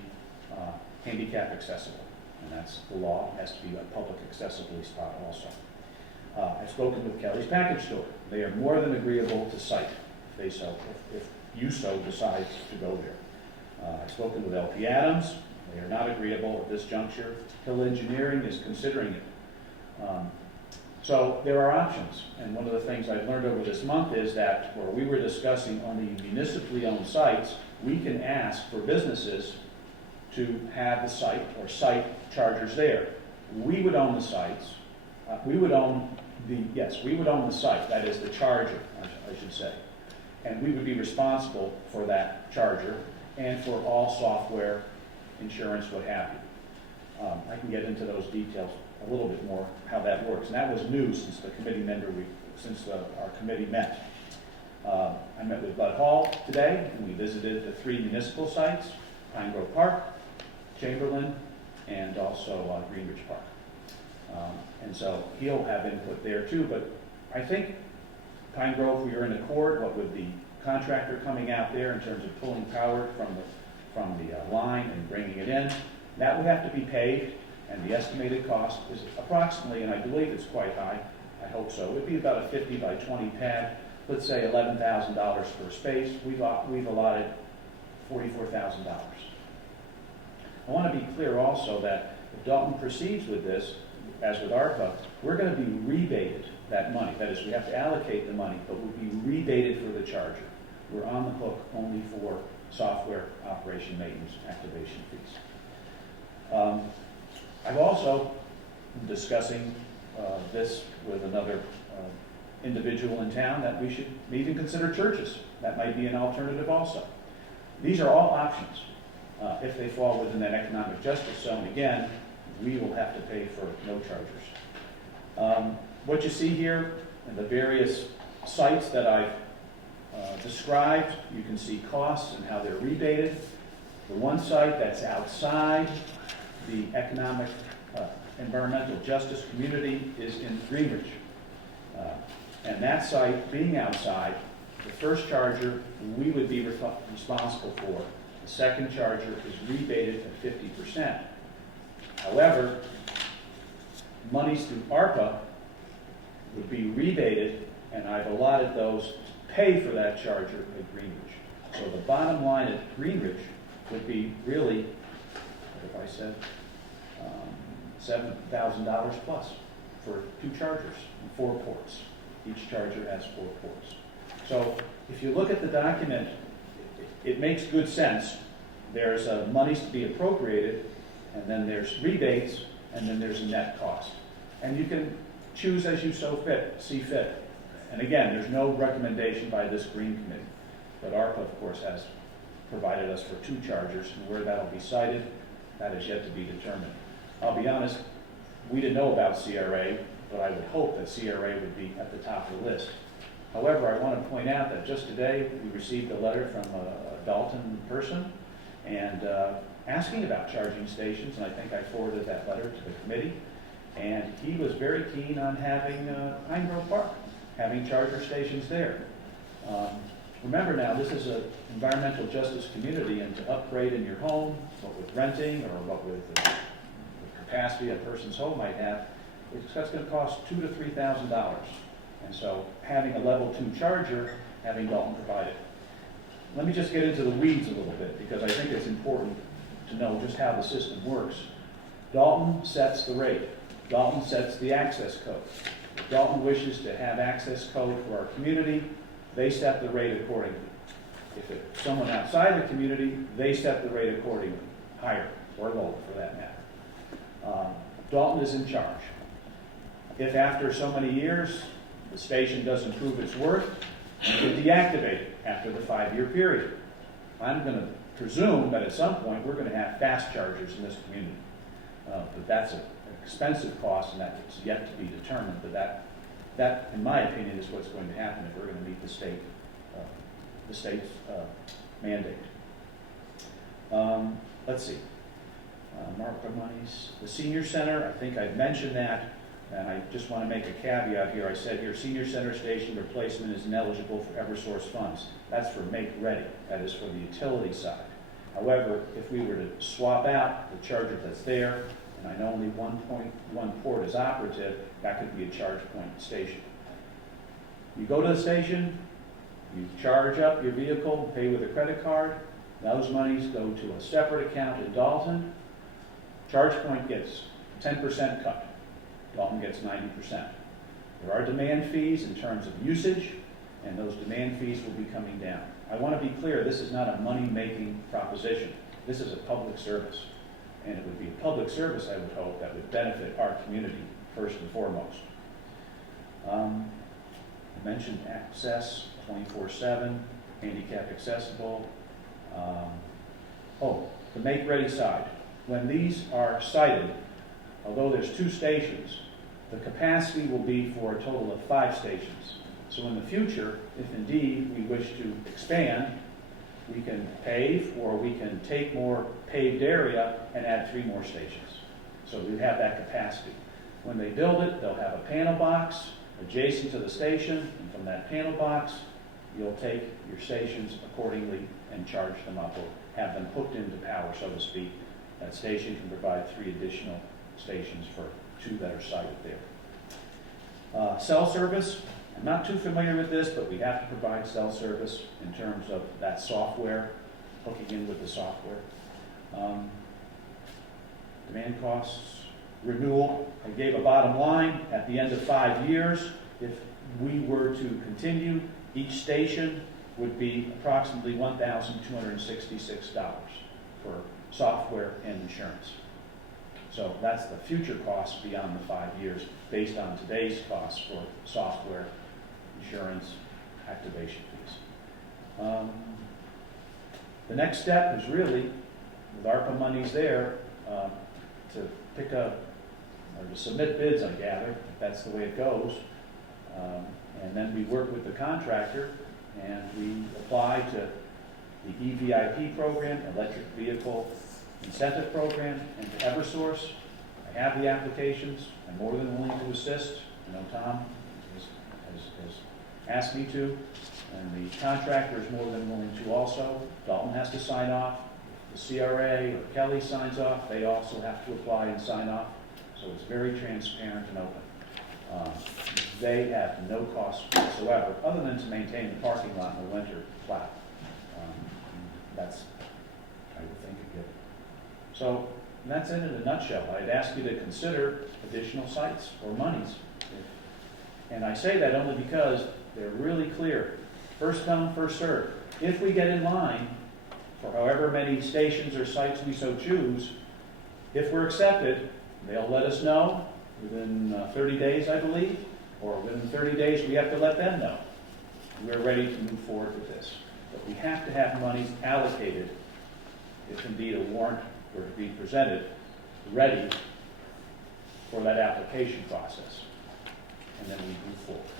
handicap accessible. and that's the law. It has to be a public accessibility spot also. I've spoken with Kelly's Package Store. They are more than agreeable to site if you so decide to go there. I've spoken with LP Adams. They are not agreeable at this juncture. Hill Engineering is considering it. So there are options, and one of the things I've learned over this month is that where we were discussing on the municipally owned sites, we can ask for businesses to have the site or site chargers there. We would own the sites. We would own the site, that is the charger, I should say. And we would be responsible for that charger and for all software, insurance, what have you. I can get into those details a little bit more, how that works. And that was new since our committee met. I met with Bud Hall today, and we visited the 3 municipal sites, Pine Grove Park, Chamberlain, and also Greenridge Park. And so he'll have input there too, but I think Pine Grove, we are in accord, what with the contractor coming out there in terms of pulling power from the line and bringing it in. That would have to be paid, and the estimated cost is approximately, and I believe it's quite high, I hope so, it would be about a 50 by 20 pad, let's say $11,000 per space. We've allotted $44,000. I want to be clear also that if Dalton proceeds with this, as with ARPA, we're going to be rebated that money. That is, we have to allocate the money, but we'll be rebated for the charger. We're on the hook only for software operation, maintenance, activation fees. I've also been discussing this with another individual in town that we should even consider churches. That might be an alternative also. These are all options. If they fall within that economic justice zone, again, we will have to pay for no chargers. What you see here in the various sites that I've described, you can see costs and how they're rebated. The one site that's outside the economic environmental justice community is in Greenridge. And that site being outside, the first charger we would be responsible for. The second charger is rebated at 50%. However, monies through ARPA would be rebated, and I've allotted those to pay for that charger at Greenridge. So the bottom line at Greenridge would be really, what if I said, $7,000 plus for 2 chargers and 4 ports. Each charger has 4 ports. So if you look at the document, it makes good sense. There's monies to be appropriated, and then there's rebates, and then there's a net cost. And you can choose as you see fit. And again, there's no recommendation by this Green Committee, but ARPA, of course, has provided us for 2 chargers, and where that'll be sited, that is yet to be determined. I'll be honest, we didn't know about CRA, but I would hope that CRA would be at the top of the list. However, I want to point out that just today we received a letter from a Dalton person and asking about charging stations, and I think I forwarded that letter to the committee. And he was very keen on having Pine Grove Park, having charger stations there. Remember now, this is an environmental justice community, and to upgrade in your home, what with renting or what with the capacity a person's home might have, that's going to cost $2,000 to $3,000. And so having a level 2 charger, having Dalton provide it. Let me just get into the weeds a little bit, because I think it's important to know just how the system works. Dalton sets the rate. Dalton sets the access code. If Dalton wishes to have access code for our community, they set the rate accordingly. If it's someone outside the community, they set the rate accordingly, higher or lower for that matter. Dalton is in charge. If after so many years the station doesn't prove its worth, you can deactivate it after the 5-year period. I'm going to presume that at some point we're going to have fast chargers in this community. But that's an expensive cost, and that's yet to be determined. But that, in my opinion, is what's going to happen if we're going to meet the state's mandate. Let's see. Markup monies. The senior center, I think I've mentioned that, and I just want to make a caveat here. I said here, senior center station replacement is ineligible for Eversource funds. That's for make ready. That is for the utility side. However, if we were to swap out the charger that's there and I know only 1.1 port is operative, that could be a charge point station. You go to the station, you charge up your vehicle, pay with a credit card, those monies go to a separate account in Dalton. Charge point gets 10% cut. Dalton gets 90%. There are demand fees in terms of usage, and those demand fees will be coming down. I want to be clear, this is not a money-making proposition. This is a public service. And it would be a public service, I would hope, that would benefit our community first and foremost. I mentioned access 24/7, handicap accessible. The make-ready side. When these are sited, although there's 2 stations, the capacity will be for a total of 5 stations. So in the future, if indeed we wish to expand, we can pave or we can take more paved area and add 3 more stations. So we have that capacity. When they build it, they'll have a panel box adjacent to the station, and from that panel box, you'll take your stations accordingly and charge them up or have them hooked into power, so to speak. That station can provide 3 additional stations for 2 that are sited there. Cell service, I'm not too familiar with this, but we have to provide cell service in terms of that software, hooking in with the software. Demand costs, renewal, I gave a bottom line at the end of 5 years. If we were to continue, each station would be approximately $1,266 for software and insurance. So that's the future cost beyond the 5 years based on today's costs for software, insurance, activation fees. The next step is really, with ARPA monies there, to pick up or to submit bids, I gather, if that's the way it goes. And then we work with the contractor and we apply to the EVIP program, Electric Vehicle Incentive Program, and to Eversource. I have the applications. I'm more than willing to assist. I know Tom has asked me to, and the contractor is more than willing to also. Dalton has to sign off. If the CRA or Kelly signs off, they also have to apply and sign off. So it's very transparent and open. They have no cost whatsoever, other than to maintain the parking lot in the winter flat. That's, I would think, a given. So that's it in a nutshell. I'd ask you to consider additional sites or monies. And I say that only because they're really clear. First come, first served. If we get in line for however many stations or sites we so choose, if we're accepted, they'll let us know within 30 days, I believe, or within 30 days we have to let them know. We're ready to move forward with this. But we have to have monies allocated, if indeed a warrant were to be presented, ready for that application process. And then we move forward.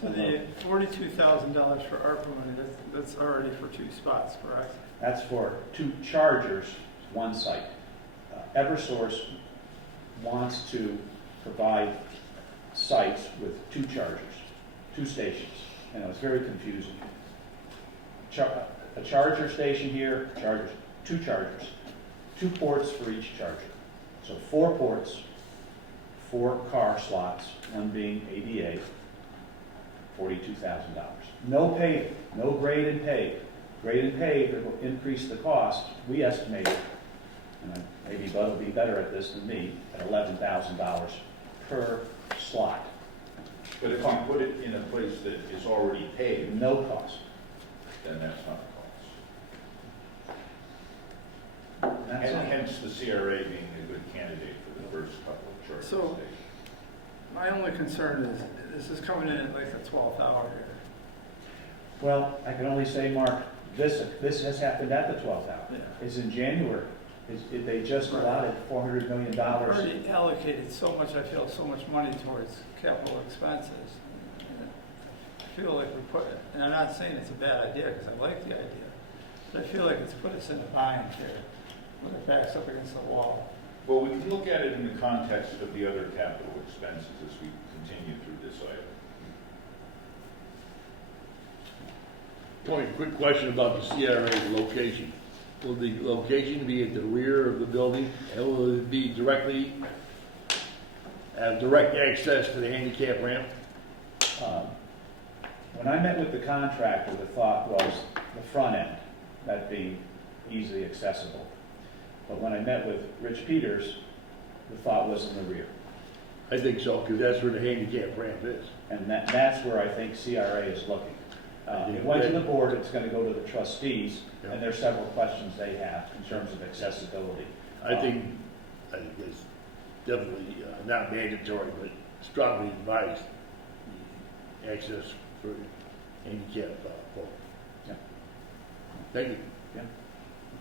So the $42,000 for ARPA money, that's already for 2 spots, correct? That's for 2 chargers, 1 site. Eversource wants to provide sites with 2 chargers, 2 stations, and it was very confusing. A charger station here, 2 chargers, 2 ports for each charger. So 4 ports, 4 car slots, 1 being ADA, $42,000. No paving, no grade and pave. Grade and pave, it will increase the cost, we estimated, and maybe Bud will be better at this than me, at $11,000 per slot. But if you put it in a place that is already paved, No cost. then that's not a cost. That's And all. hence the CRA being a good candidate for the first couple of charging So- stations. My only concern is, this is coming in at like the 12th hour here. Well, I can only say, Mark, this has happened at the 12th hour. Yeah. It's in January. They just allotted $400 million. We've already allocated so much, I feel, so much money towards capital expenses. And I feel like we put it, and I'm not saying it's a bad idea, because I like the idea, but I feel like it's put us in a bind here, with our backs up against the wall. Well, we can look at it in the context of the other capital expenses as we continue through this item. Only a quick question about the CRA location. will the location be at the rear of the building? And will it be directly, have direct access to the handicap ramp? When I met with the contractor, the thought was the front end, that being easily accessible. But when I met with Rich Peters, the thought was in the rear. I think so, because that's where the handicap ramp is. And that's where I think CRA is looking. It went to the board, it's gonna go to the trustees, and there's several questions they have in terms of accessibility. I think it's definitely not mandatory, but strongly advised, the access for handicap folks. Yeah. Thank you.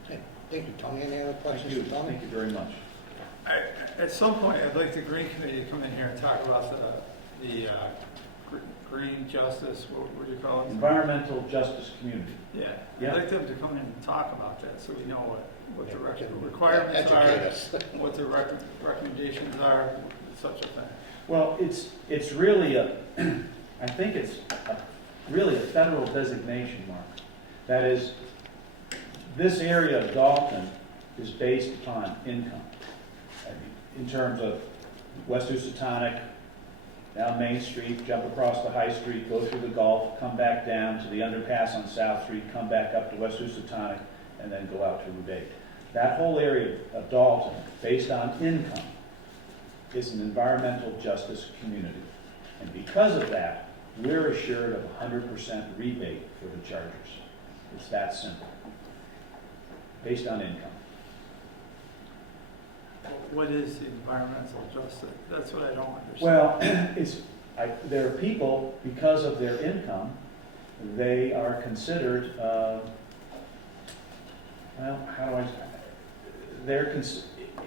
Okay, thank you, Tony. Any other questions for Tony? Thank you very much. At some point, I'd like the Green Committee to come in here and talk about the green justice, what do you call it? Environmental Justice Community. Yeah, Yeah. I'd like them to come in and talk about that, so we know what the requirements are, Educate us. what the recommendations are, such a thing. Well, it's really I think it's really a federal designation, Mark. That is, this area of Dalton is based upon income. In terms of West Housatonic, down Main Street, jump across the High Street, go through the Gulf, come back down to the underpass on South Street, come back up to West Housatonic, and then go out to Route 8. That whole area of Dalton, based on income, is an environmental justice community. And because of that, we're assured of 100% rebate for the chargers. It's that simple. Based on income. What is the environmental justice? That's what I don't understand. Well, there are people, because of their income, they are considered,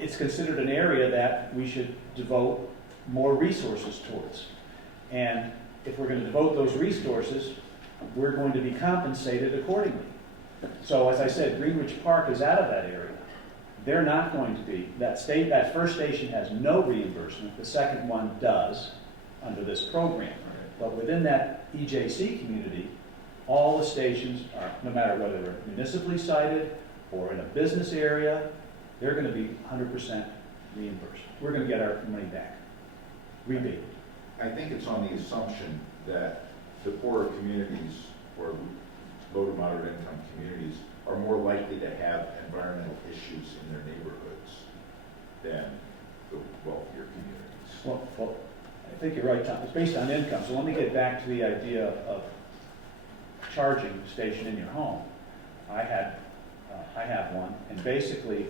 it's considered an area that we should devote more resources towards. And if we're going to devote those resources, we're going to be compensated accordingly. So as I said, Greenwich Park is out of that area. They're not going to be. That first station has no reimbursement. The second one does under this program. But within that EJC community, all the stations are, no matter whether they're municipally sited or in a business area, they're going to be 100% reimbursed. We're going to get our money back, rebate. I think it's on the assumption that the poorer communities or low to moderate income communities are more likely to have environmental issues in their neighborhoods than the wealthier communities. Well, I think you're right, Tom. It's based on income. So let me get back to the idea of charging station in your home. I have one, and basically,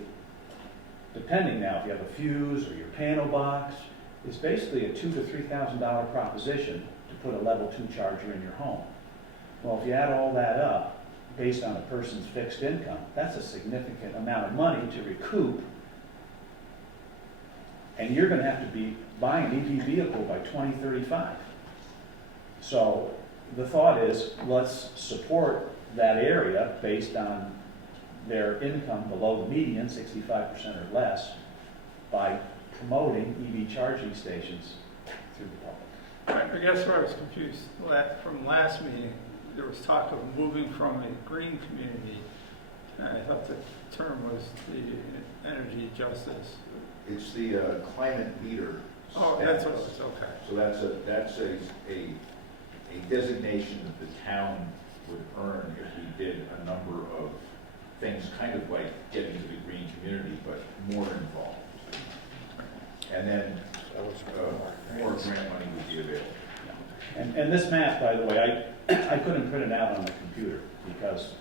depending now if you have a fuse or your panel box, it's basically a $2,000 to $3,000 proposition to put a level 2 charger in your home. Well, if you add all that up, based on a person's fixed income, that's a significant amount of money to recoup. And you're going to have to be buying an EV vehicle by 2035. So the thought is, let's support that area based on their income below the median, 65% or less, by promoting EV charging stations through the public. I guess where I was confused from last meeting, there was talk of moving from a green community. I thought the term was the energy justice. It's the climate leader. Oh, that's what it was, okay. So that's a designation that the town would earn if we did a number of things, kind of like getting to the green community, but more involved. And then more grant money would be available. And this map, by the way, I couldn't print it out on the computer because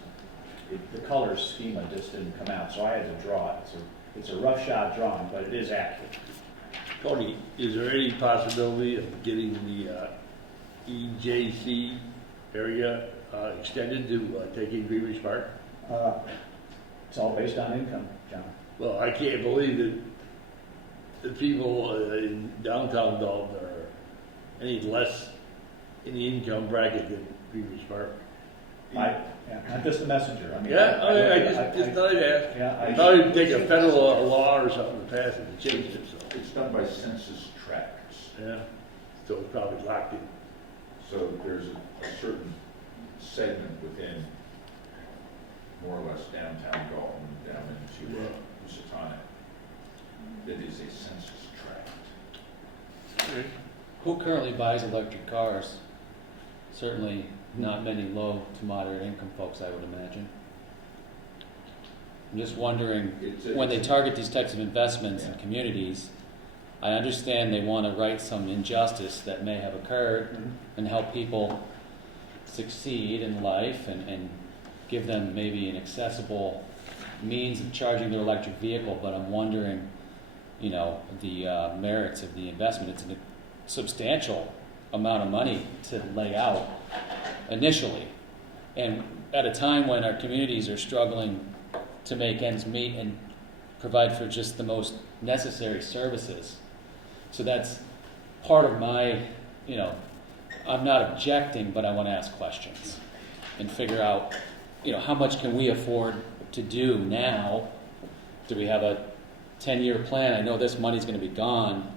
the color schema just didn't come out, so I had to draw it. It's a rough shot drawing, but it is accurate. Tony, is there any possibility of getting the EJC area extended to taking Greenwich Park? It's all based on income, John. Well, I can't believe that the people in downtown Dalton are any less in the income bracket than Greenwich Park. I'm just a messenger. I mean, I just thought I'd ask. Yeah, I thought it'd take a federal law or something to pass it to change it. So. It's done by census tracts. Yeah, so it's probably locked in. So there's a certain segment within more or less downtown Dalton Housatonic, that is a census tract. Who currently buys electric cars? Certainly not many low to moderate income folks, I would imagine. I'm just wondering, when they target these types of investments in communities, I understand they want to right some injustice that may have occurred and help people succeed in life and give them maybe an accessible means of charging their electric vehicle, but I'm wondering, you know, the merits of the investment. It's a substantial amount of money to lay out initially. And at a time when our communities are struggling to make ends meet and provide for just the most necessary services. So that's part of my, you know, I'm not objecting, but I want to ask questions and figure out, you know, how much can we afford to do now? Do we have a 10-year plan? I know this money's going to be gone.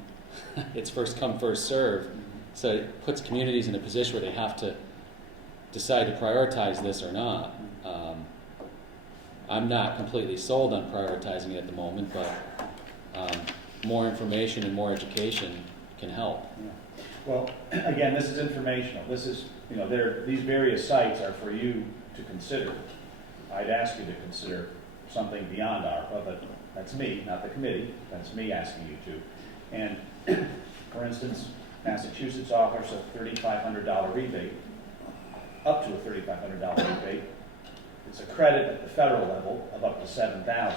It's first come, first serve. So it puts communities in a position where they have to decide to prioritize this or not. I'm not completely sold on prioritizing it at the moment, but more information and more education can help. Yeah. Well, again, this is informational. This is, you know, these various sites are for you to consider. I'd ask you to consider something beyond ARPA, but that's me, not the committee. That's me asking you to. And for instance, Massachusetts offers a $3,500 rebate, up to a $3,500 rebate. It's a credit at the federal level of up to $7,000,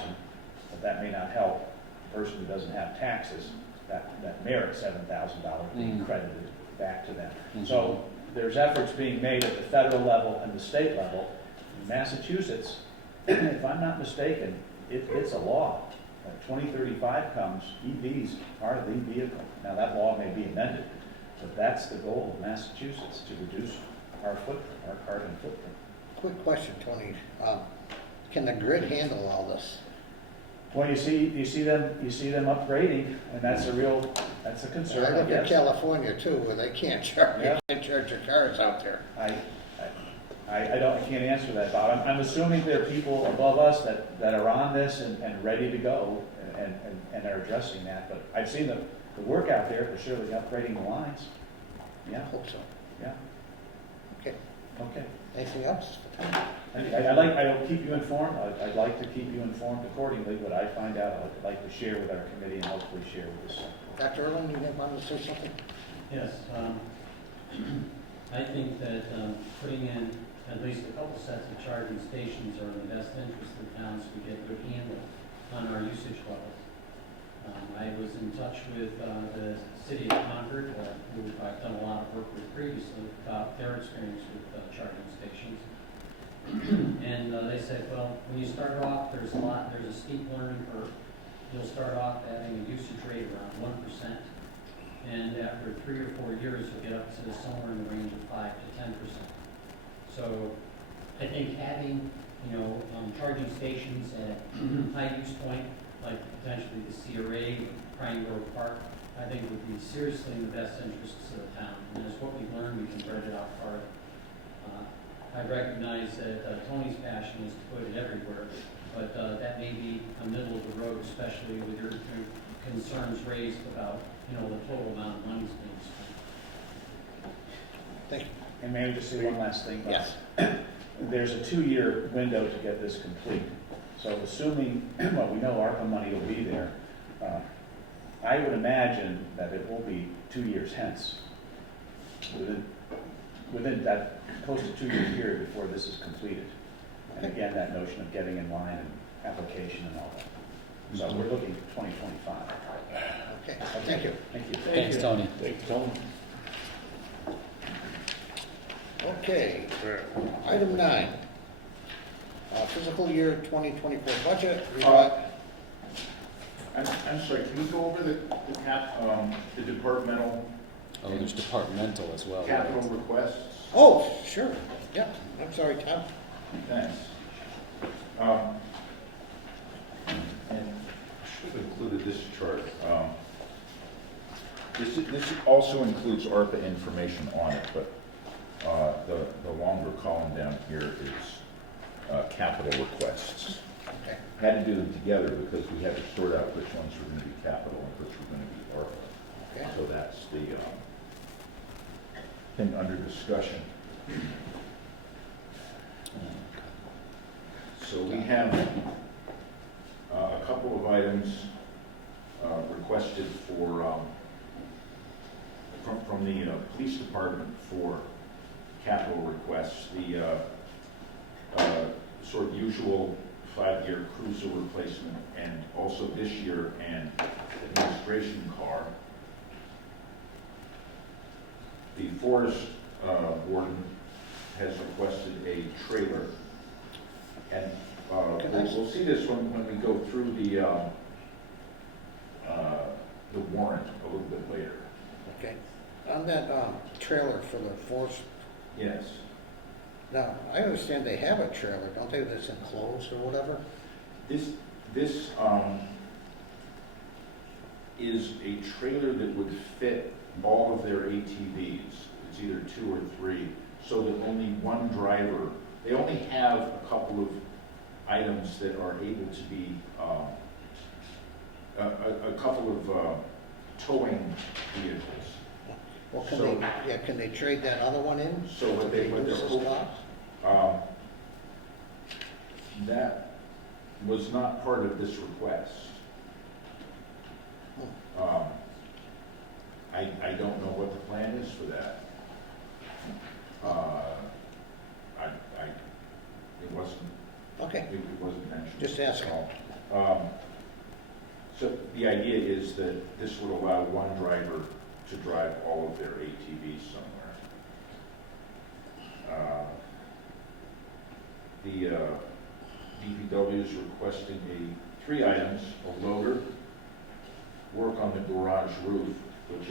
but that may not help the person who doesn't have taxes that merit $7,000 being credited back to them. So there's efforts being made at the federal level and the state level. In Massachusetts, if I'm not mistaken, it's a law. When 2035 comes, EVs are the vehicle. Now that law may be amended, but that's the goal of Massachusetts, to reduce our footprint, our carbon footprint. Quick question, Tony. Can the grid handle all this? Well, you see them upgrading, and that's a concern. I I look at guess. California too, where they can't charge, Yeah. they can't charge their cars out there. I can't answer that, Bob. I'm assuming there are people above us that are on this and ready to go and are addressing that. But I've seen the work out there for surely upgrading the lines. I Yeah, hope so. yeah. Okay. Okay. Anything else? I'll keep you informed. I'd like to keep you informed accordingly. What I find out, I'd like to share with our committee and hopefully share with the staff. Dr. Erlen, you want to say something? Yes, I think that putting in at least a couple sets of charging stations are in the best interest of the town so we get a good handle on our usage levels. I was in touch with the city of Concord, who I've done a lot of work with previously, about their experience with charging stations. And they said, well, when you start off, there's a steep learning curve. You'll start off having a usage rate around 1%, and after 3 or 4 years, you'll get up to somewhere in the range of 5 to 10%. So I think having, charging stations at high use point, like potentially the CRA, Pine Grove Park, I think would be seriously in the best interests of the town. And as what we've learned, we can spread it out farther. I recognize that Tony's passion is to put it everywhere, but that may be a middle of the road, especially with your concerns raised about, the total amount of money being spent. Thank you. And may I just say one last thing? Yes. There's a 2-year window to get this complete. So assuming, well, we know ARPA money will be there, I would imagine that it will be 2 years hence, within that close to 2-year period before this is completed. And again, that notion of getting in line and application and all that. So we're looking at 2025. Okay, thank you. Thank you. Thanks, Tony. Thanks, Tony. Okay, item 9. Fiscal year 2024 budget. I'm sorry, can we go over the departmental Oh, there's departmental as well. capital right? requests? Oh, sure. Yeah, I'm sorry, Tom. Thanks. And I should have included this chart. This also includes ARPA information on it, but the longer column down here is capital requests. Okay. Had to do them together because we had to sort out which ones were gonna be capital and which were gonna be ARPA. Okay. So that's the thing under discussion. So we have a couple of items requested for, from the police department for capital requests. The sort of usual 5-year cruiser replacement, and also this year an administration car. The forest warden has requested a trailer, and we'll see this when we go through the warrant a little bit later. Okay. On that trailer for the forest, Yes. now, I understand they have a trailer, don't they, that's enclosed or whatever? This is a trailer that would fit all of their ATVs. It's either 2 or 3, so that only one driver, they only have a couple of items that are able to be, a couple of towing vehicles. Well, can So- can they trade that other one in? So what they're Reduce the hoping, cost? that was not part of this request. I don't know what the plan is for that. It wasn't mentioned. Just asking. So the idea is that this would allow one driver to drive all of their ATVs somewhere. The DPW is requesting 3 items: a loader, work on the garage roof, which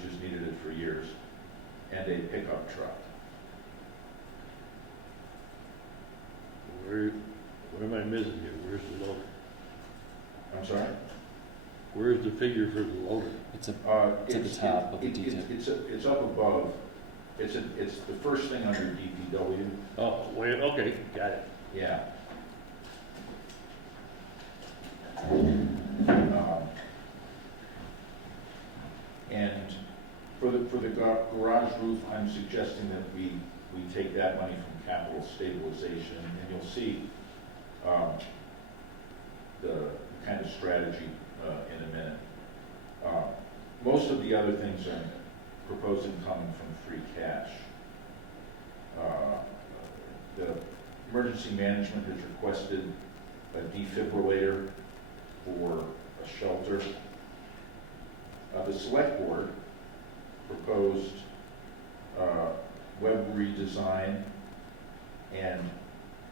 has needed it for years, and a pickup truck. What am I missing here? Where's the loader? I'm sorry? Where's the figure for the loader? It's at the top of the detail. It's up above. It's the first thing under DPW. Oh, wait, okay, got it. Yeah. And for the garage roof, I'm suggesting that we take that money from capital stabilization, and you'll see the kind of strategy in a minute. Most of the other things I'm proposing coming from free cash. The emergency management has requested a defibrillator for a shelter. The select board proposed web redesign, and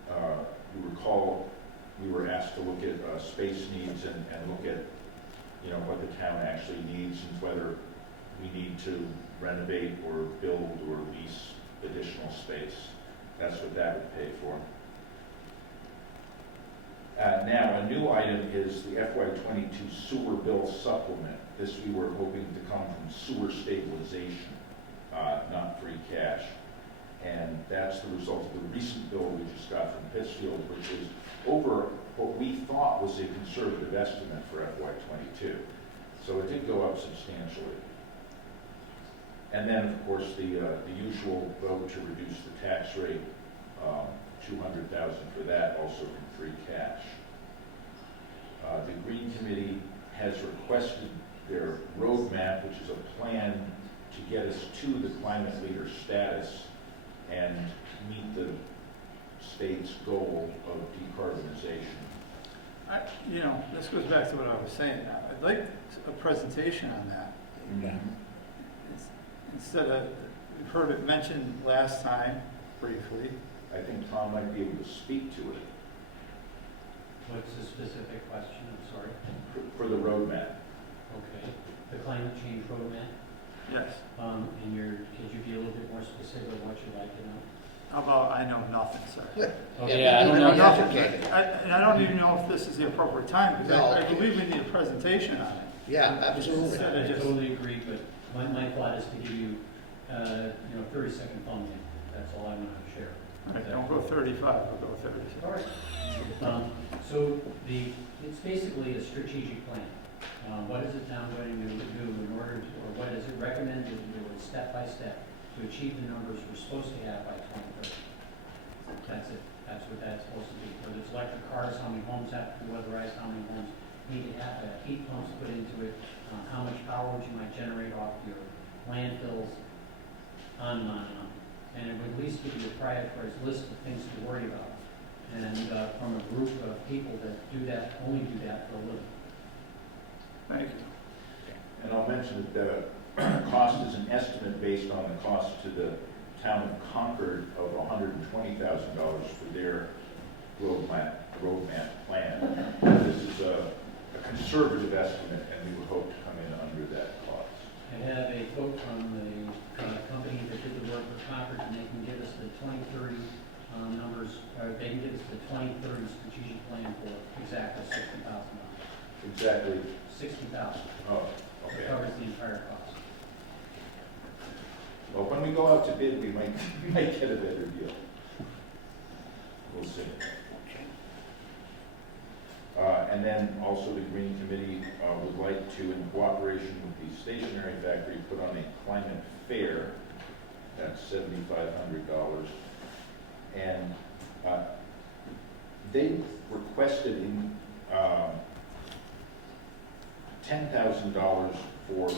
you recall we were asked to look at space needs and look at what the town actually needs and whether we need to renovate or build or lease additional space. That's what that would pay for. Now, a new item is the FY22 sewer bill supplement. This we were hoping to come from sewer stabilization, not free cash. And that's the result of the recent bill we just got from Pittsfield, which is over what we thought was a conservative estimate for FY22. So it did go up substantially. And then, of course, the usual vote to reduce the tax rate, $200,000 for that, also from free cash. The Green Committee has requested their roadmap, which is a plan to get us to the climate leader status and meet the state's goal of decarbonization. This goes back to what I was saying. I'd like a presentation on that. Instead of, we've heard it mentioned last time briefly. I think Tom might be able to speak to it. What's the specific question? I'm sorry. For the roadmap. Okay. The climate change roadmap? Yes. And could you be a little bit more specific on what you'd like to know? How about, I know nothing, sir. Yeah, I don't know. Nothing. And I don't even know if this is the appropriate time, because No. I believe we need a presentation on it. Yeah, absolutely. Instead I of just, totally agree, but my thought is to give you, 30-second thumbnail. That's all I want to share. All right, don't go 35, we'll go 30. All right. So it's basically a strategic plan. What is the town going to do in order to, or what is it recommended to do step by step to achieve the numbers we're supposed to have by 2030? That's it. That's what that's supposed to be. Whether it's electric cars, how many homes have to be weatherized, how many homes need to have heat pumps put into it, how much power you might generate off your landfills, on and on and on. And it would at least give you a prioritized list of things to worry about. And from a group of people that do that, only do that for a living. Thank you. And I'll mention that the cost is an estimate based on the cost to the town of Concord of $120,000 for their roadmap plan. This is a conservative estimate, and we would hope to come in under that cost. I have a quote from the company that did the work for Concord, and they can give us the 2030 numbers, or they can give us the 2030 strategic plan for exactly $60,000. Exactly. 60,000. Oh, okay. Covers the entire cost. Well, when we go out to bid, we might get a better deal. We'll see. And then also the Green Committee would like to, in cooperation with the stationery factory, put on a climate fair. That's $7,500. And they requested in $10,000 for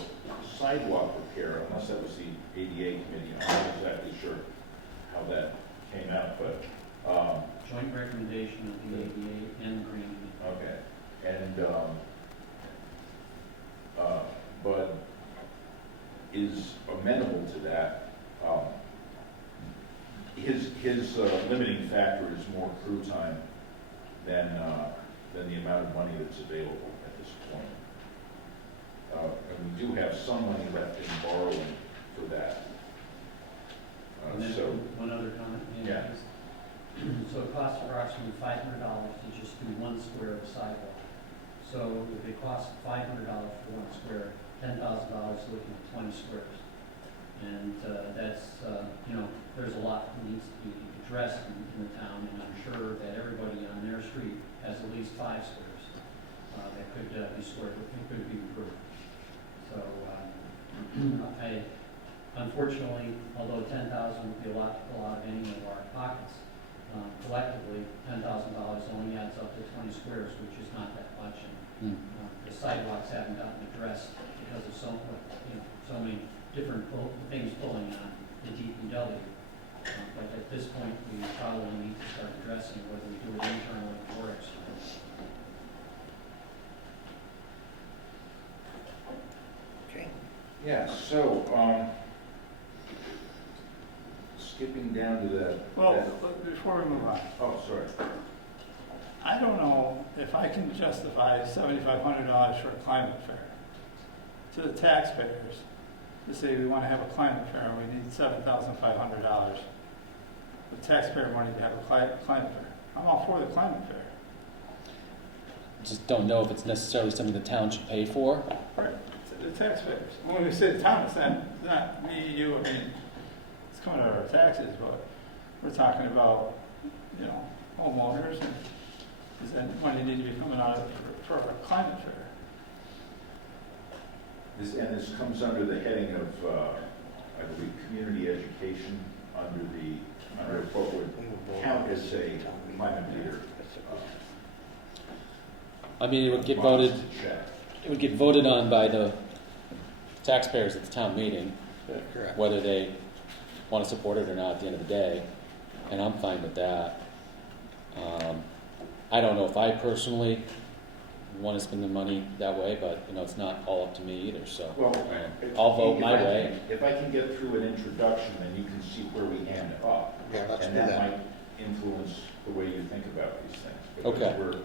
sidewalk repair, unless that was the ADA committee. I'm not exactly sure how that came out, but Joint recommendation of the ADA and the Green Committee. okay. And but is amenable to that. His limiting factor is more crew time than the amount of money that's available at this point. And we do have some money left in borrowing for that. And then So, one other comment. Yeah. So it costs approximately $500 to just do 1 square of sidewalk. So if it costs $500 for 1 square, $10,000 looking at 20 squares. And that's, there's a lot that needs to be addressed in the town, and I'm sure that everybody on their street has at least 5 squares that could be squared, that could be improved. So unfortunately, although 10,000 would be a lot to pull out of any of our pockets, collectively, $10,000 only adds up to 20 squares, which is not that much. And the sidewalks haven't gotten addressed because of so many different things pulling on the DPW. But at this point, we probably need to start addressing whether we do it internally or externally. Okay. yeah, so skipping down to that. Well, before we move on, Oh, sorry. I don't know if I can justify $7,500 for a climate fair to the taxpayers to say we want to have a climate fair and we need $7,500 with taxpayer money to have a climate fair. I'm all for the climate fair. Just don't know if it's necessarily something the town should pay for. Right, the taxpayers. When we say the town, it's not me, you, I mean, it's coming out of our taxes, but we're talking about, homeowners, and does that money need to be coming out of for a climate fair? This comes under the heading of, I believe, community education under what would count as a climate leader. I mean, it would get voted. It would get voted on by the taxpayers at the town meeting, Correct. whether they want to support it or not at the end of the day, and I'm fine with that. I don't know if I personally want to spend the money that way, but it's not all up to me either. So I'll vote my way. If I can get through an introduction, then you can see where we end up, Yeah, let's and do that that. might influence the way you think about these things. Because Okay.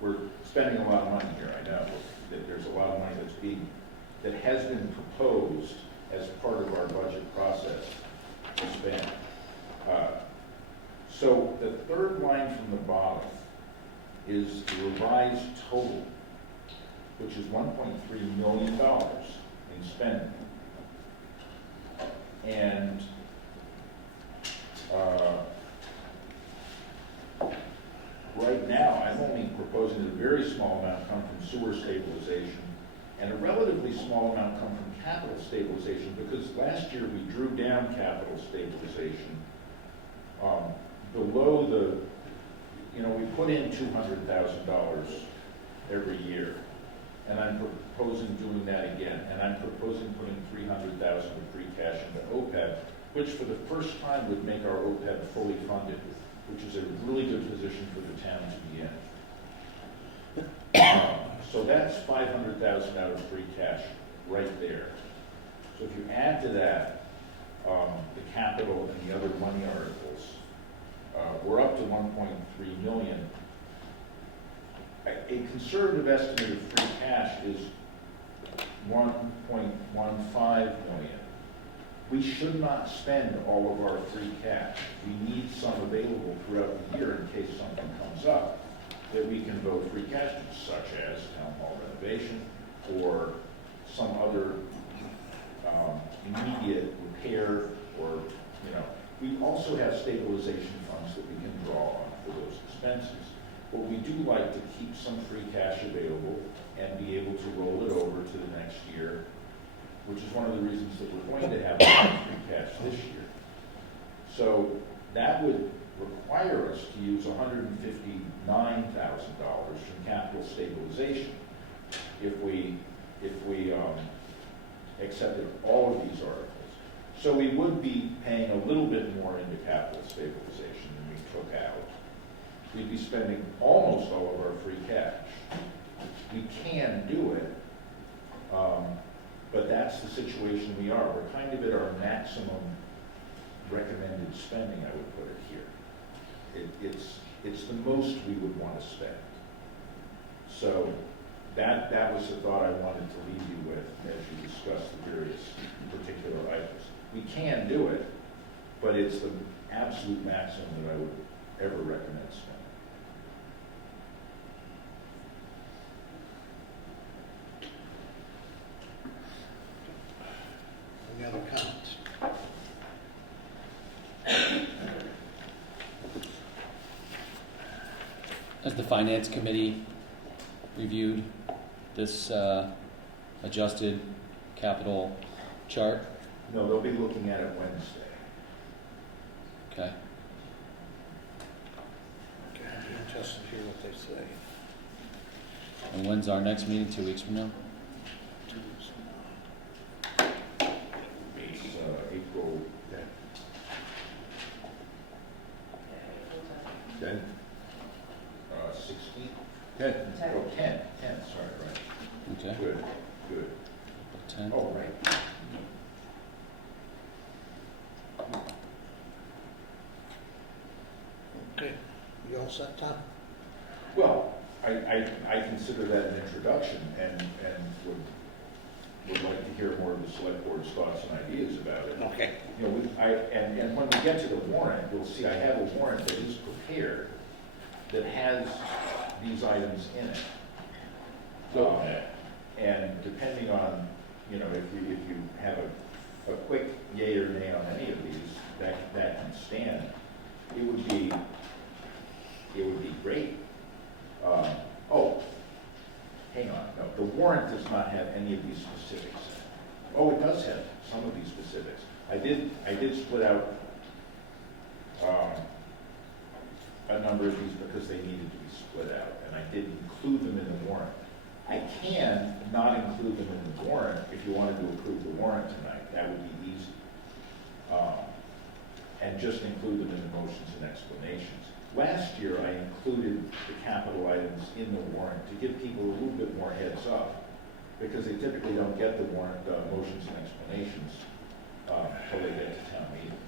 We're spending a lot of money here. I know that there's a lot of money that has been proposed as part of our budget process to spend. So the third line from the bottom is the revised total, which is $1.3 million in spending. And proposing that a very small amount come from sewer stabilization, and a relatively small amount come from capital stabilization, because last year we drew down capital stabilization below we put in $200,000 every year, and I'm proposing doing that again, and I'm proposing putting $300,000 of free cash into OPEB, which for the first time would make our OPEB fully funded, which is a really good position for the town to be in. So that's $500,000 out of free cash right there. So if you add to that the capital and the other money articles, we're up to 1.3 million. A conservative estimate of free cash is 1.15 million. We should not spend all of our free cash. We need some available throughout the year in case something comes up that we can vote free cash to, such as town hall renovation or some other immediate repair, or we also have stabilization funds that we can draw on for those expenses. But we do like to keep some free cash available and be able to roll it over to the next year, which is one of the reasons that we're going to have free cash this year. So that would require us to use $159,000 from capital stabilization if we accepted all of these articles. So we would be paying a little bit more into capital stabilization than we took out. We'd be spending almost all of our free cash. We can do it, but that's the situation we are. We're kind of at our maximum recommended spending, I would put it here. It's the most we would want to spend. So that was the thought I wanted to leave you with as you discuss the various particular items. We can do it, but it's the absolute maximum that I would ever recommend spending. Any other comments? Has the Finance Committee reviewed this adjusted capital chart? No, they'll be looking at it Wednesday. Okay. I'd be interested to hear what they say. And when's our next meeting? 2 weeks from now? 2 weeks from now. It's April 10. 16? 10. Oh, 10. 10, sorry, right. Okay. Good. 10. Oh, right. Okay, you all set, Tom? Well, I consider that an introduction and would like to hear more of the select board's thoughts and ideas about it. Okay. And when we get to the warrant, you'll see I have a warrant that is prepared that has these items in it. And depending on, if you have a quick yay or nay on any of these, that can stand. It would be great. Hang on, no, the warrant does not have any of these specifics in it. Oh, it does have some of these specifics. I did split out a number of these because they needed to be split out, and I did include them in the warrant. I can not include them in the warrant if you wanted to approve the warrant tonight. That would be easy. And just include them in the motions and explanations. Last year, I included the capital items in the warrant to give people a little bit more heads up, because they typically don't get the warrant motions and explanations until they get to town meeting.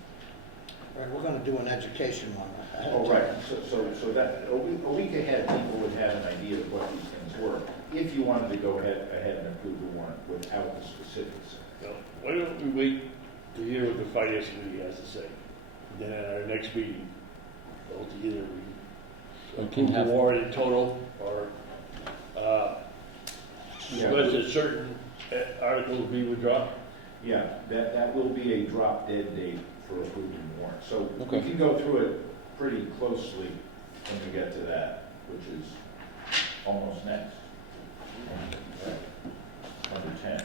All right, we're going to do an education one. Oh, right. So that a week ahead, people would have an idea of what these things were, if you wanted to go ahead and approve the warrant without the specifics. Now, why don't we wait to hear what the finance committee has to say? Then at our next meeting, either we approve the warrant in total, or request that certain articles be withdrawn. Yeah, that will be a drop dead date for approving the warrant. So Okay. we can go through it pretty closely when we get to that, which is almost next. Number 10.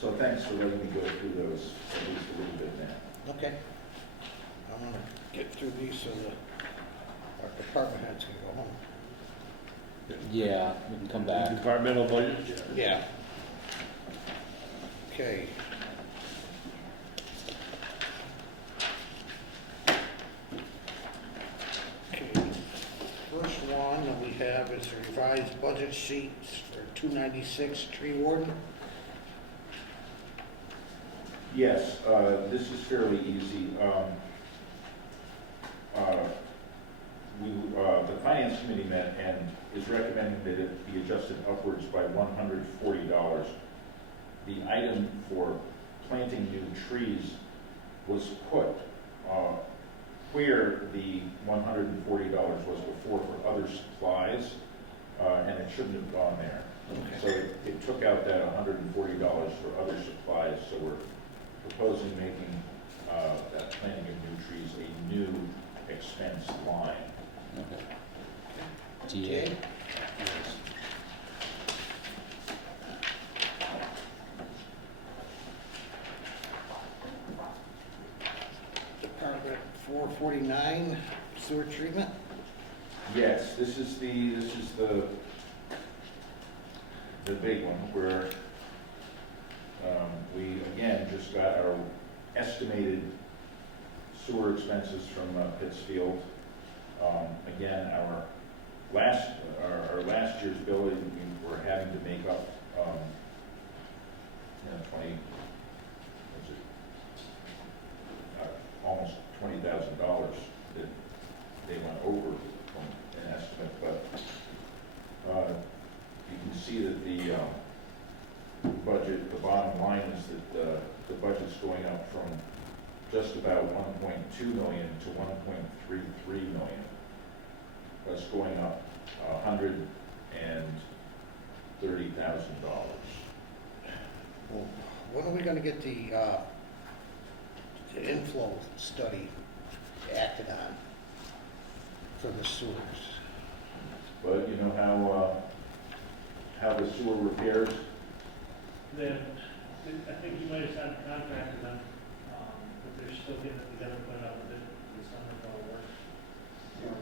So thanks for letting me go through those at least a little bit now. Okay. I'm gonna get through these so that our department heads can go home. Yeah, we can come back. Departmental budget? Yeah. Okay. Okay. First one that we have is revised budget sheets for 296 tree warden. Yes, this is fairly easy. The Finance Committee met and is recommending that it be adjusted upwards by $140. The item for planting new trees was put where the $140 was before for other supplies, and it shouldn't have gone there. So it took out that $140 for other supplies, so we're proposing making that planting of new trees a new expense line. Okay. Okay. Department 449, sewer treatment. Yes, this is the big one where we again just got our estimated sewer expenses from Pittsfield. Again, our last year's bill, we were having to make up 20, was it, almost $20,000 that they went over from an estimate, but you can see that the budget, the bottom line is that the budget's going up from just about 1.2 million to 1.33 million. That's going up $130,000. Well, when are we gonna get the inflow study acted on for the sewers? But you know how the sewer repairs? Then, I think you might have signed a contract with them, but they're still getting it together, put it out with it, the summer it all works.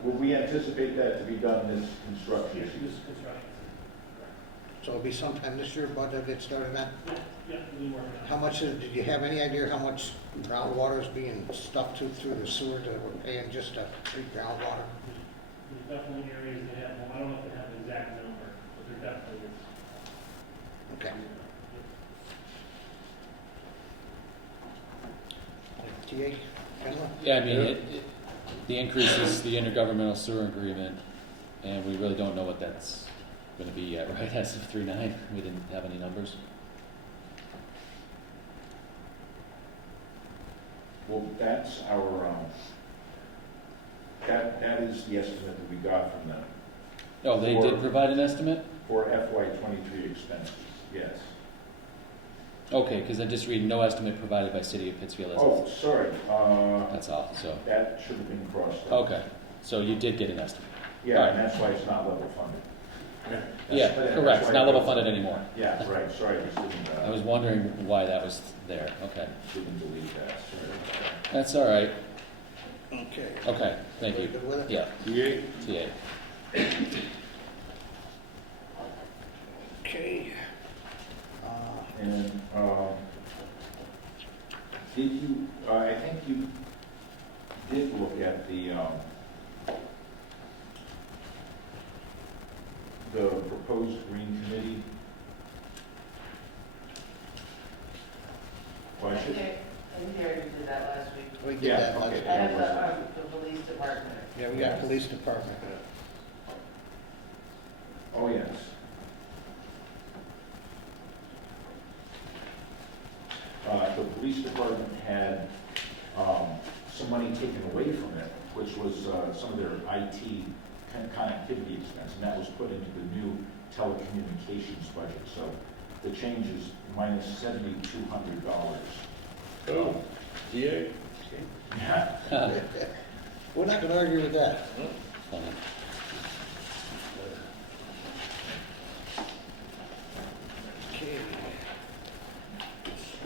Will we anticipate that to be done this construction Yes, season? this is construction. So it'll be sometime this year, budget get started on? Yeah, we'll be working on it. How much, did you have any idea how much groundwater is being stuffed through the sewer that we're paying just to treat groundwater? There's definitely areas that have, well, I don't know if they have an exact number, but there definitely is. Okay. TA, Kendall? Yeah, I mean, the increase is the intergovernmental sewer agreement, and we really don't know what that's going to be yet, right? As of 3/9, we didn't have any numbers. Well, that's our, that is the estimate that we got from them Oh, they did provide an estimate? for FY23 expenses, yes. Okay, because I'm just reading, no estimate provided by City of Pittsfield. As Oh, sorry, that's all, so. that should have been crossed out. Okay, so you did get an estimate. Yeah, and that's why it's not level funded. Yeah, That's correct, it's why not it level goes- funded anymore. Yeah, right, sorry, I just didn't, I was wondering why that was there, okay. didn't believe that, sorry. That's all right, Okay. okay, thank you. Everybody good with it? Yeah, TA? TA. Okay. And, did you, I think you did look at the proposed green committee I budget? think I already did that last week. We did Yeah, that last okay. week. I have the police department. Yeah, we got police department. Oh, yes. The police department had some money taken away from it, which was some of their IT connectivity expense, and that was put into the new telecommunications budget. So the change is minus $7,200. Oh, TA? We're not gonna argue with that. Funny.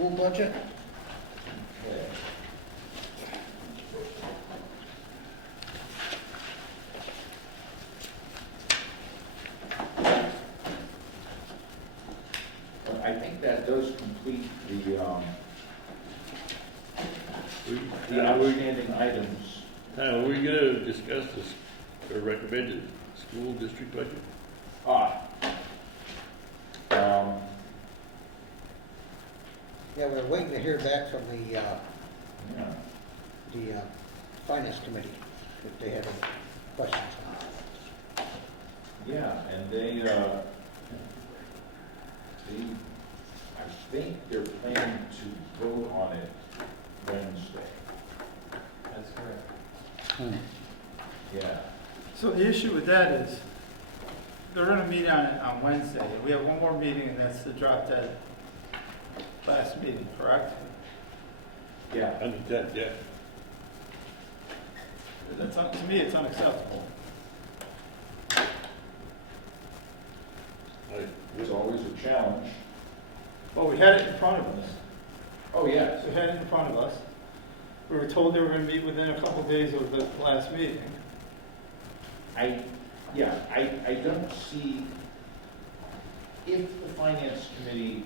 school budget. I think that does complete the outstanding items. Are we gonna discuss this, or recommend the school district budget? Yeah, we're waiting to hear back from the finance committee, if they have any questions on it. Yeah, and they, I think they're planning to vote on it Wednesday. That's correct. Yeah. So the issue with that is, they're gonna meet on it on Wednesday. We have one more meeting, and that's the drop dead last meeting, correct? Yeah. On the 10th, yeah. That's, to me, it's unacceptable. It's always a challenge. Well, we had it in front of us. Oh, yeah. So we had it in front of us. We were told they were gonna meet within a couple days of the last meeting. I don't see, if the finance committee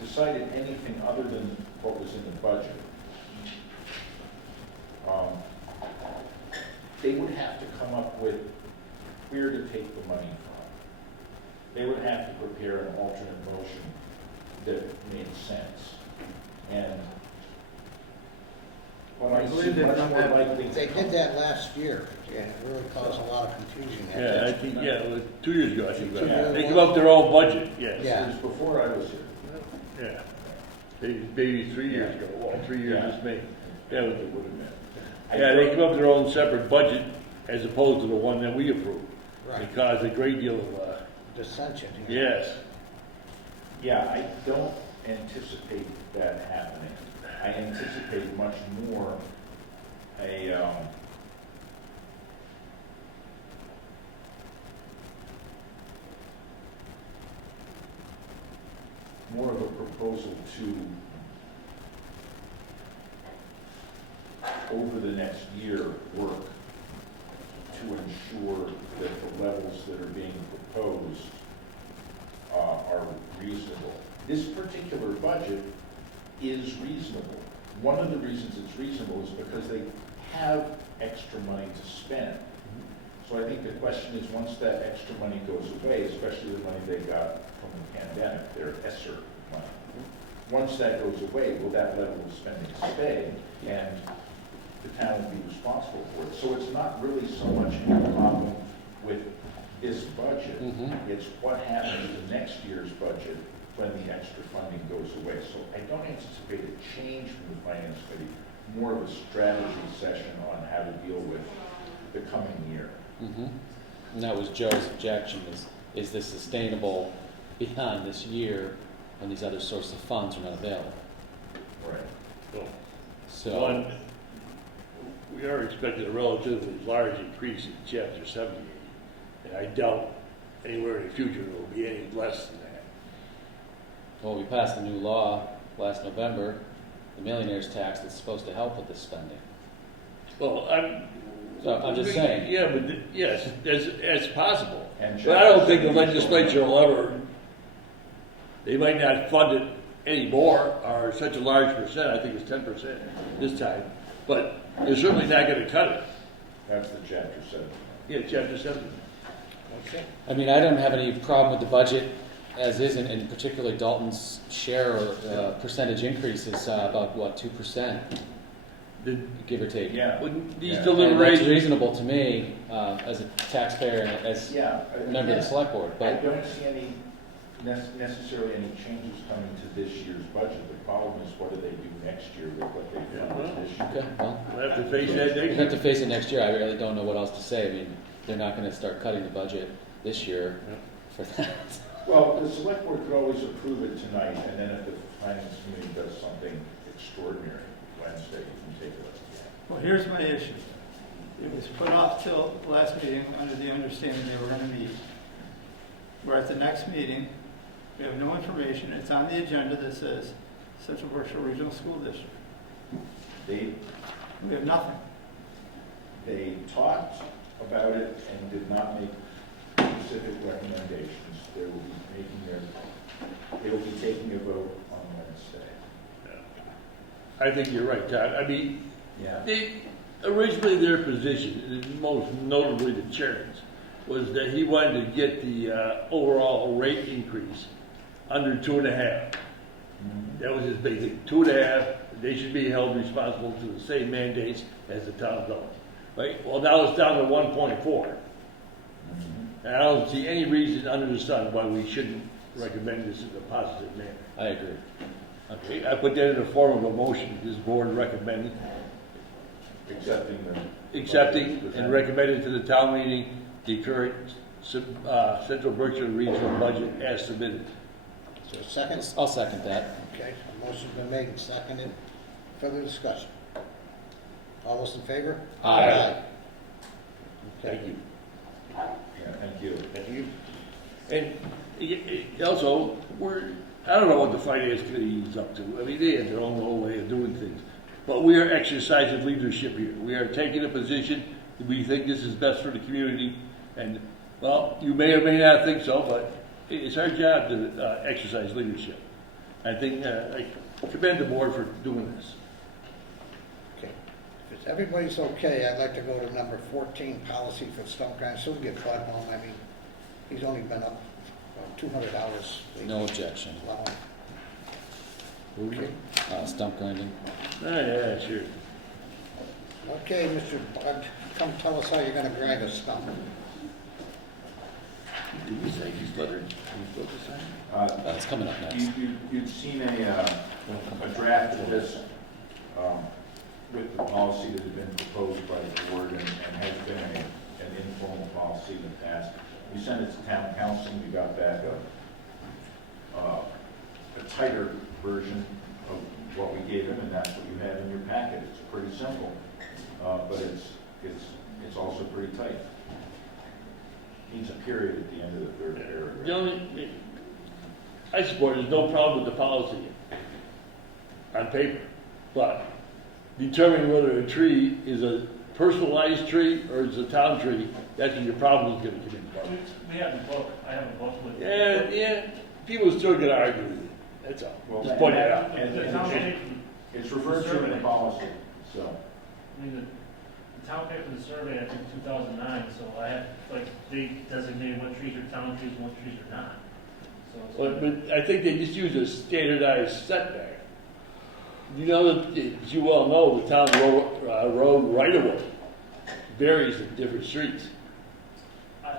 decided anything other than what was in the budget, they would have to come up with where to take the money from. They would have to prepare an alternate motion that made sense. And what I see much more likely. They did that last year, and it really caused a lot of confusion. at Yeah, I that think, time. yeah, it was 2 years ago, I think. Yeah. They come up with their own budget, yes. Yeah. It was before I was here. Yeah. Maybe 3 years ago, well, 3 years Yeah. is me. Yeah, It would have been. yeah, they come up with their own separate budget as opposed to the one that we approved. Right. It caused a great deal of, Dissension. yes. Yeah, I don't anticipate that happening. I anticipate much more more of a proposal to, over the next year, work to ensure that the levels that are being proposed are reasonable. This particular budget is reasonable. One of the reasons it's reasonable is because they have extra money to spend. So I think the question is, once that extra money goes away, especially the money they got from the pandemic, their ESSER money, once that goes away, will that level of spending stay? And the town will be responsible for it. So it's not really so much a problem with this budget. It's what happens to next year's budget when the extra funding goes away. So I don't anticipate a change from the finance committee, more of a strategy session on how to deal with the coming year. And that was Joe's objection, is this sustainable beyond this year when these other sources of funds are not available? Right. So, One, we are expecting a relatively large increase in Chapter 78, and I doubt anywhere in the future it will be any less than that. well, we passed a new law last November, the millionaire's tax, that's supposed to help with this spending. Well, I'm just saying. Yeah, but, yes, that's possible. And But I don't think the legislature will ever, they might not fund it anymore, or such a large percent, I think it's 10% this time, but they're certainly not gonna cut it. That's the Chapter 7. Yeah, Chapter 7. Okay. I mean, I don't have any problem with the budget as is, and particularly Dalton's share or percentage increase is about, what, 2%, give or take. Yeah. Wouldn't these Yeah. And deliberations, that's reasonable to me as a taxpayer and as Yeah. a member of the select board, I but don't see any, necessarily any changes coming to this year's budget. The problem is, what do they do next year with what they funded this year? okay, well, we'll have to face that we next have to year. face it next year. I really don't know what else to say. I mean, they're not going to start cutting the budget this year for that. Well, the select board could always approve it tonight, and then if the finance committee does something extraordinary Wednesday, you can take it up again. Well, here's my issue. It was put off till the last meeting under the understanding they were gonna meet. We're at the next meeting, We have no information. It's on the agenda that says Central Berkshire Regional School District. They, We have nothing. they talked about it and did not make specific recommendations. They will be they will be taking a vote on Wednesday. I think you're right, Todd. I mean, Yeah. originally their position, and most notably the chairman's, was that he wanted to get the overall rate increase under 2.5. That was his big thing, 2.5. They should be held responsible to the same mandates as the town government, right? Well, now it's down to 1.4. And I don't see any reason under the sun why we shouldn't recommend this in a positive manner. I agree. Okay, I put that in the form of a motion. This board recommending, accepting and recommending to the town meeting the current Central Berkshire Regional budget as submitted. Is there a second? I'll second that. Okay, a motion's been made and seconded. Further discussion? All those in favor? Aye. Okay. Thank you. Yeah, thank you. Thank you. And also, I don't know what the finance committee is up to. I mean, they have their own way of doing things. But we are exercising leadership here. We are taking a position that we think this is best for the community. And, well, you may or may not think so, but it's our job to exercise leadership. I think I commend the board for doing this. Okay. If everybody's okay, I'd like to go to number 14, policy for Stonecrest. So we get Bud home. I mean, he's only been up about 200 hours. No objection. Wow. Okay. Stump grinding. Oh, yeah, sure. Okay, Mr. Bud, come tell us how you're gonna grind a stump. Did you say he's lettered? It's coming up next. You've seen a draft of this with the policy that has been proposed by the board and has been an informal policy in the past. We sent it to town council, we got back a tighter version of what we gave them, and that's what you have in your packet. It's pretty simple, but it's also pretty tight. Needs a period at the end of the third paragraph. The only, I support there's no problem with the policy on paper, but determining whether a tree is a personalized tree or is a town tree, that's when your problem is going to come in. We have the book, I have a book with. Yeah, people still going to argue with it. That's all. Well, Just point it out. It's referred to in the policy, so. I mean, the town paid for the survey, I think, 2009, so I have, like, they designated what trees are town trees and what trees are not. So it's. But I think they just use a standardized setback. You know, as you well know, the town road right-of-way varies in different streets. I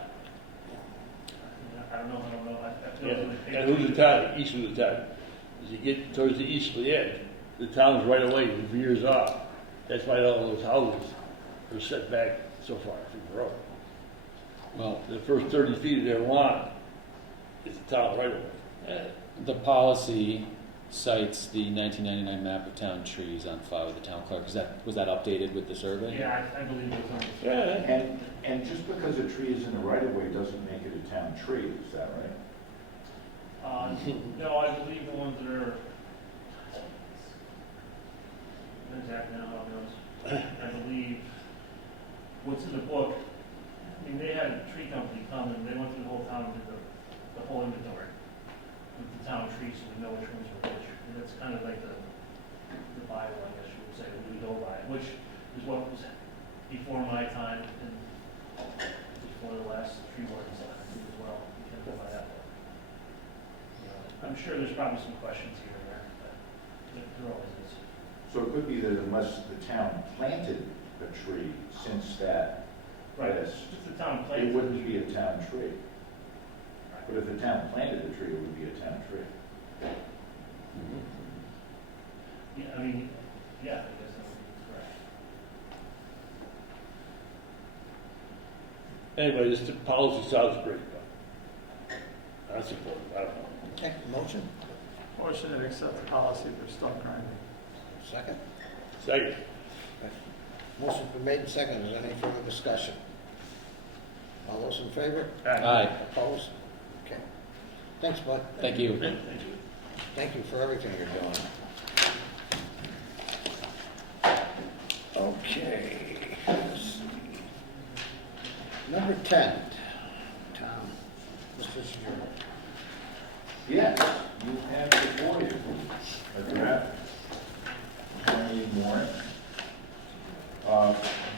don't know. I feel like they And who's the town? East of the town. As you get towards the easterly end, the town's right-of-way veers off. That's why all those houses are set back so far from the road. Well, The first 30 feet of their lawn is the town right-of-way. the policy cites the 1999 map of town trees on file with the town clerk. Was that updated with the survey? Yeah, I believe it was on. Yeah. And just because a tree is in the right of way doesn't make it a town tree, is that right? No, I believe the ones that are. Exactly now, I'll be honest. I believe what's in the book. I mean, they had a tree company come and they went through the whole town and did the whole inventory with the town trees, so we know which ones are which. And that's kind of like the Bible, I guess you would say, that we go by, which is what was before my time and before the last tree warden time as well. We can go by that book. I'm sure there's probably some questions here and there, but there always is. So it could be that unless the town planted a tree since that, Right, yes, if the town planted. it wouldn't be a town tree. But if the town planted the tree, it would be a town tree. Yeah, I mean, yeah, I guess that would be correct. Anyway, this policy sounds great, but I support it. I don't know. Okay, motion, Motion to accept the policy for stump grinding. second. Second. Motion's been made and seconded. Is there any further discussion? All those in favor? Aye. Opposed? Okay. Thanks, Bud. Thank you. Thank you for everything you're doing. Okay. Let's see. Number 10, Tom, this is your, Yes, you have before you a draft county warrant.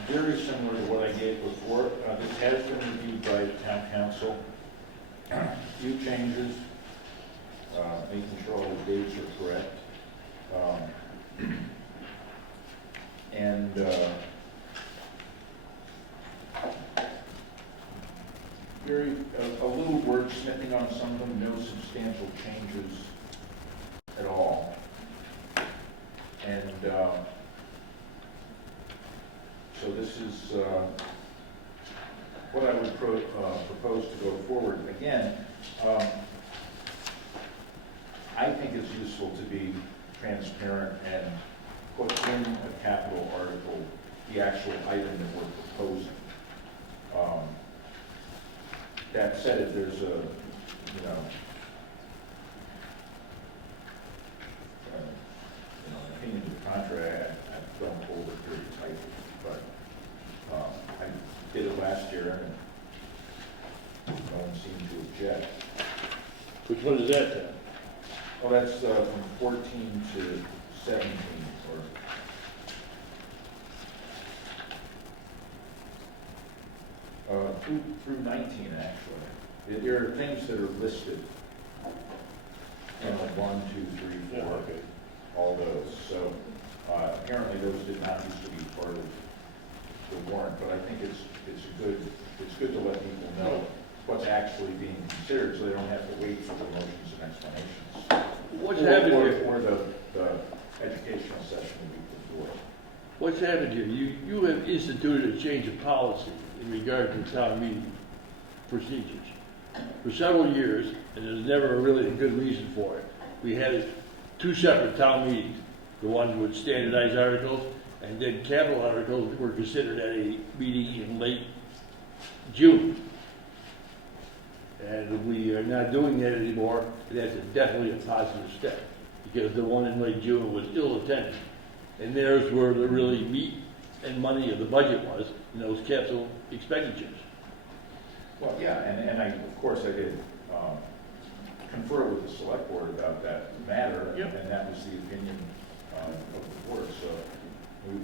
Very similar to what I gave before. This has been reviewed by the town council. Few changes, making sure all the dates are correct. And a little wordsmithing on some of them, no substantial changes at all. And so this is what I would propose to go forward. Again, I think it's useful to be transparent and put in a capital article the actual item that we're proposing. That said, if there's an opinion to the contrary, I don't hold it very tightly, but I did it last year and no one seemed to object. Which one is that, Tom? Oh, that's from 14 to 17, or through 19, actually. There are things that are listed. You know, 1, 2, 3, 4, okay. all those. So apparently those did not used to be part of the warrant, but I think it's good to let people know what's actually being considered, so they don't have to wait for the motions and explanations. What's happened here? Or the educational session will be before. What's happened here? You have instituted a change of policy in regard to town meeting procedures. For several years, and there's never really a good reason for it, we had 2 separate town meetings. The one with standardized articles, and then capital articles were considered at a meeting in late June. And we are not doing that anymore, and that's definitely a positive step, because the one in late June was ill-attended. And there's where the really meat and money of the budget was, in those capital expenditures. Well, yeah, and of course I did confer with the select board about that matter, Yep. and that was the opinion of the board, so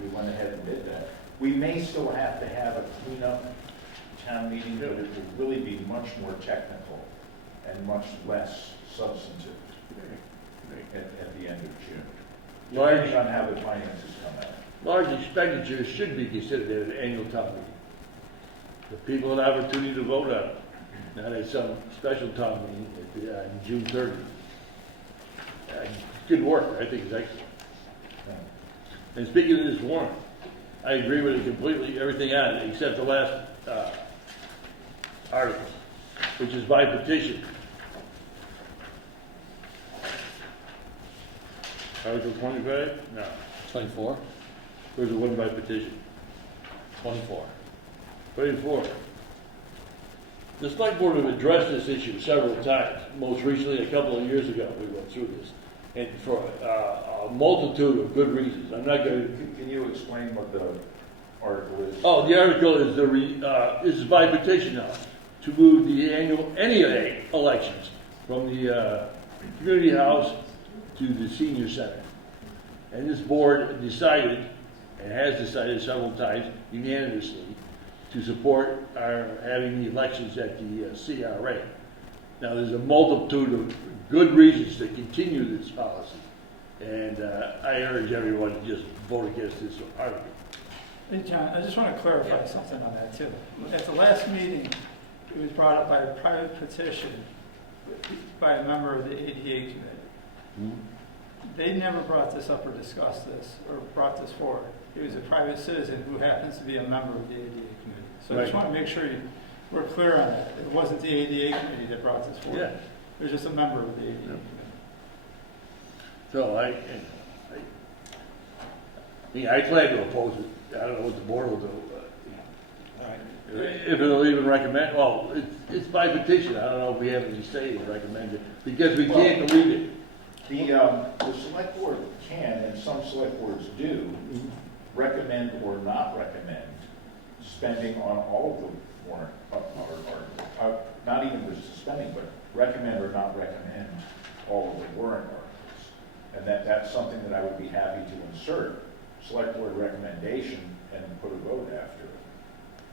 we went ahead and did that. We may still have to have a cleanup town meeting, but it will really be much more technical and much less substantive at the end of June, depending on how the finances come out. Large expenditures should be considered at an annual town meeting. The people have an opportunity to vote on it, not at some special town meeting on June 30th. Good work, I think it's excellent. And speaking of this warrant, I agree with it completely, everything on it, except the last article, which is by petition. Article 25? No. 24? Where's the one by petition? 24. 24. The select board have addressed this issue several times. Most recently, a couple of years ago, we went through this. And for a multitude of good reasons. I'm not going to... Can you explain what the article is? Oh, the article is is by petition now to move the any elections from the community house to the senior center. And this board decided, and has decided several times unanimously, to support our having the elections at the CRA. Now, there's a multitude of good reasons to continue this policy, and I urge everyone to just vote against this article. Hey, John, I just want to clarify something on that, too. At the last meeting, it was brought up by a private petition by a member of the ADA committee. Mm-hmm. They never brought this up or discussed this or brought this forward. It was a private citizen who happens to be a member of the ADA committee. So I just want to make sure we're clear on that. It wasn't the ADA committee that brought this forward. Yeah. It was just a member of the ADA committee. So I plan to oppose it. I don't know what the board will do. All right. if it'll even recommend, well, it's by petition, I don't know if we have any say to recommend it, because we can't delete it. The select board can, and some select boards do, recommend or not recommend spending on all of the warrant, or not even the spending, but recommend or not recommend all of the warrant articles. And that's something that I would be happy to insert, select board recommendation, and put a vote after it.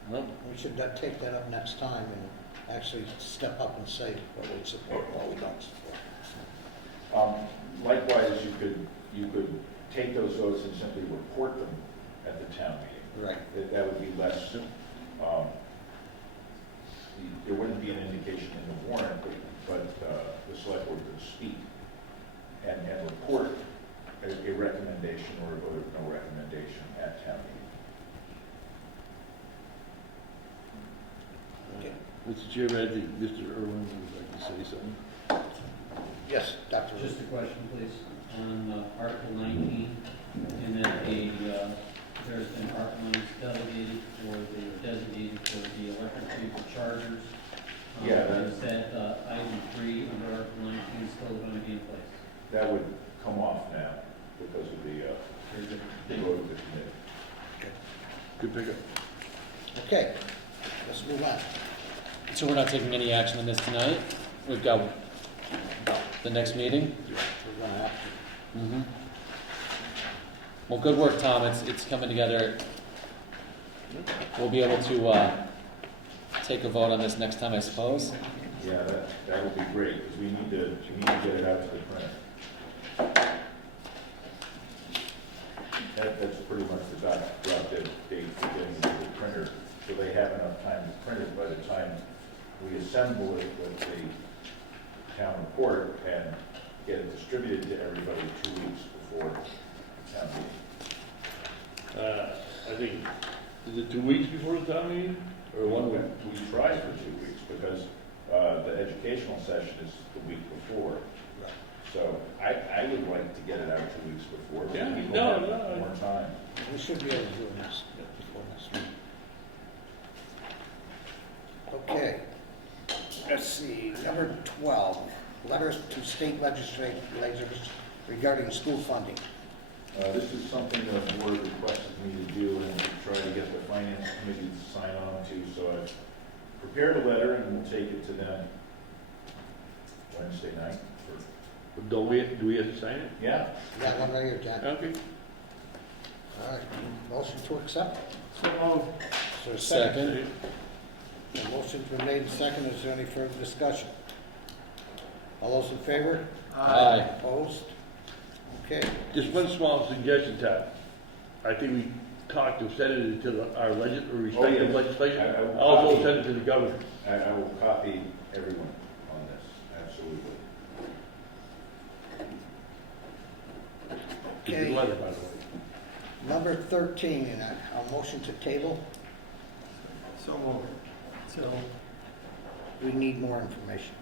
Well, We should take that up next time and actually step up and say what we support, what we don't support. Likewise, you could take those votes and simply report them at the town meeting. Right. That would be less, there wouldn't be an indication in the warrant, but the select board could speak and report a recommendation or a vote of no recommendation at town meeting. Mr. Chairman, I think Mr. Irwin would like to say something. Yes, Dr. Just a question, please, on Article 19, in that there's been ARP monies delegated for designated for the electric vehicle chargers. Is that item 3 under Article 19 still going to be in place? That would come off now because of the vote of the committee. Good pickup. Okay, let's move on. So we're not taking any action on this tonight? We've got the next meeting? We're gonna have to. Mm-hmm. Well, good work, Tom. It's coming together. We'll be able to take a vote on this next time, I suppose. Yeah, that would be great, because we need to get it out to the printer. That's pretty much the drop dead date for getting it to the printer, so they have enough time to print it by the time we assemble it with the town report and get it distributed to everybody 2 weeks before town meeting. I think, is it 2 weeks before the town meeting, or 1 week? We try for 2 weeks, because the educational session is the week before. So I would like to get it out 2 weeks before, so Yeah, people no, have no. more time. We should be able to do this before next week. Okay, let's see, number 12, letters to state legislators regarding school funding. This is something the board requested me to do and to try to get the finance committee to sign on to, so I've prepared a letter and we'll take it to them Wednesday night. Do we have to sign it? Yeah. You got one right here, John. Okay. All right, motion to accept? So moved. Is there a second? The motion's been made and seconded. Is there any further discussion? All those in favor? Aye. Opposed? Okay. Just one small suggestion, Todd. I think we talked to send it to our respective yes. legislation. I will Also copy. send it to the governor. I will copy everyone on this, absolutely. Good Okay. letter, by the way. Number 13, a motion to table. So moved. So, We need more information.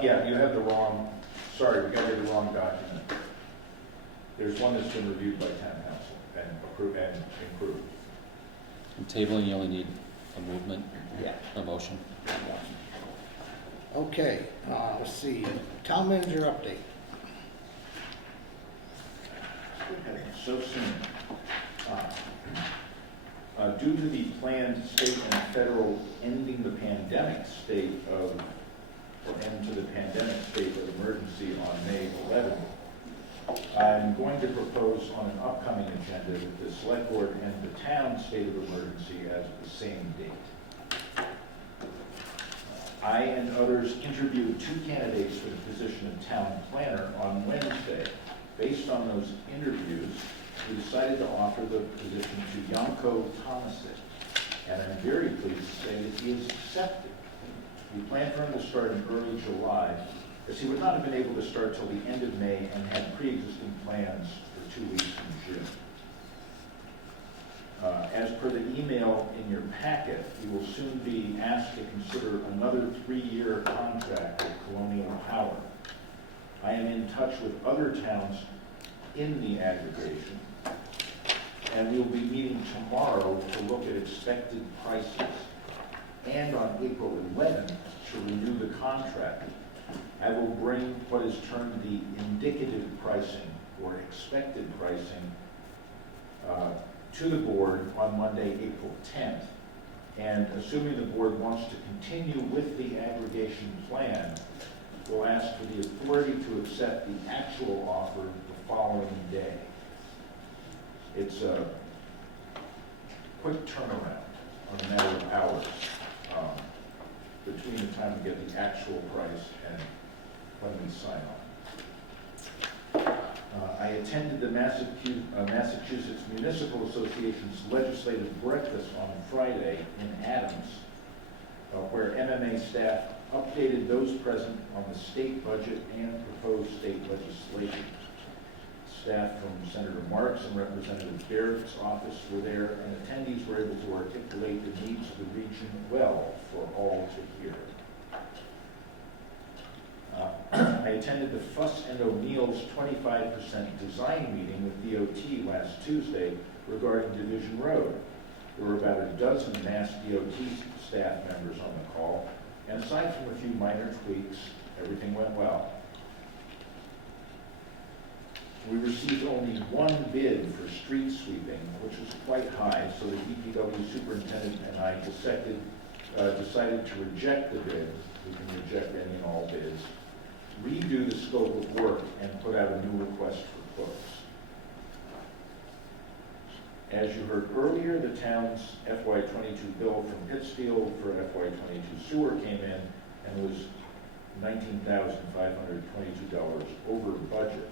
Yeah, you have the wrong, sorry, we got rid of the wrong document. There's one that's been reviewed by town council and approved and improved. In tabling, you only need a movement, Yeah. a motion. Okay, let's see, town manager update. So soon. Due to the planned state and federal ending the pandemic state of, or end to the pandemic state of emergency on May 11th, I'm going to propose on an upcoming agenda that the select board end the town state of emergency as the same date. I and others interviewed 2 candidates for the position of town planner on Wednesday. Based on those interviews, we decided to offer the position to Yanko Tomasic, and I'm very pleased to say that he has accepted. We plan for him to start in early July, as he would not have been able to start till the end of May and had pre-existing plans for 2 weeks in June. As per the email in your packet, you will soon be asked to consider another 3-year contract with Colonial Power. I am in touch with other towns in the aggregation, and we will be meeting tomorrow to look at expected prices. and on April 11th to renew the contract. I will bring what is termed the indicative pricing or expected pricing to the board on Monday, April 10th. And assuming the board wants to continue with the aggregation plan, we'll ask for the authority to accept the actual offer the following day. It's a quick turnaround on a matter of hours between the time we get the actual price and when we sign on. I attended the Massachusetts Municipal Association's legislative breakfast on Friday in Adams, where MMA staff updated those present on the state budget and proposed state legislation. Staff from Senator Marks and Representative Barrett's office were there, and attendees were able to articulate the needs of the region well for all to hear. I attended the Fuss and O'Neill's 25% design meeting with DOT last Tuesday regarding Division Road. There were about a dozen Mass DOT staff members on the call, and aside from a few minor tweaks, everything went well. We received only one bid for street sweeping, which was quite high, so the DPW superintendent and I decided to reject the bid. We can reject any and all bids, redo the scope of work, and put out a new request for quotes. As you heard earlier, the town's FY22 bill from Pittsfield for FY22 sewer came in and was $19,522 over budget.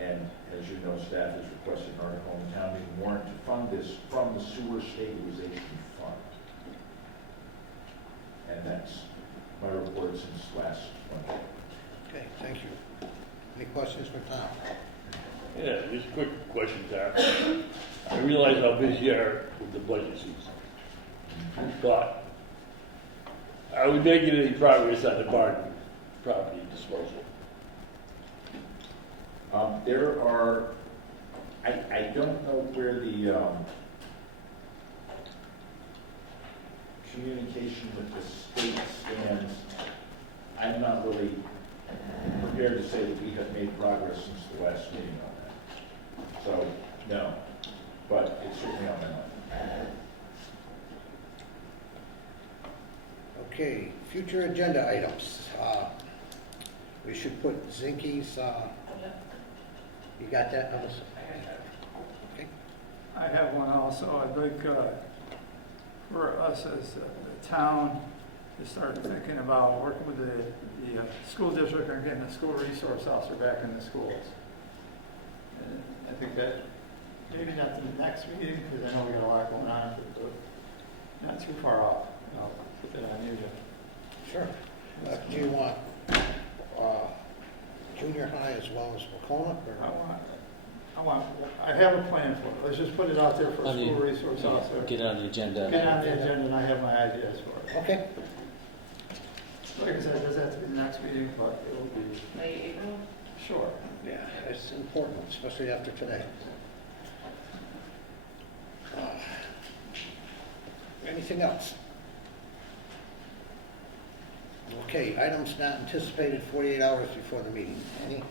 And as you know, staff has requested an article in the town meeting warrant to fund this from the sewer stabilization fund. And that's my report since last Monday. Okay, thank you. Any questions for Tom? Yeah, just a quick question, Tom. I realize how busy you are with the budget season, but are we making any progress on the barn property disposal? There are, I don't know where the communication with the state stands. I'm not really prepared to say that we have made progress since the last meeting on that. So, no, but it's certainly on my mind. Okay, future agenda items. We should put Zinke's, you got that, Melissa? Okay. I have one also. I'd like for us as the town to start thinking about working with the school district and getting the school resource officer back in the schools. And I think that maybe not the next meeting, because I know we got a lot going on, but not too far off. I'll put that on you, Jeff. Sure. Do you want junior high as well as McCona? I have a plan for it. Let's just put it out there for a On the- school resource officer. Get it on the agenda. Get on the agenda, and I have my ideas for it. Okay. Like I said, it doesn't have to be the next meeting, but it will be. Late April? Sure. Yeah, it's important, especially after today. Anything else? Okay, items not anticipated 48 hours before the meeting. Any?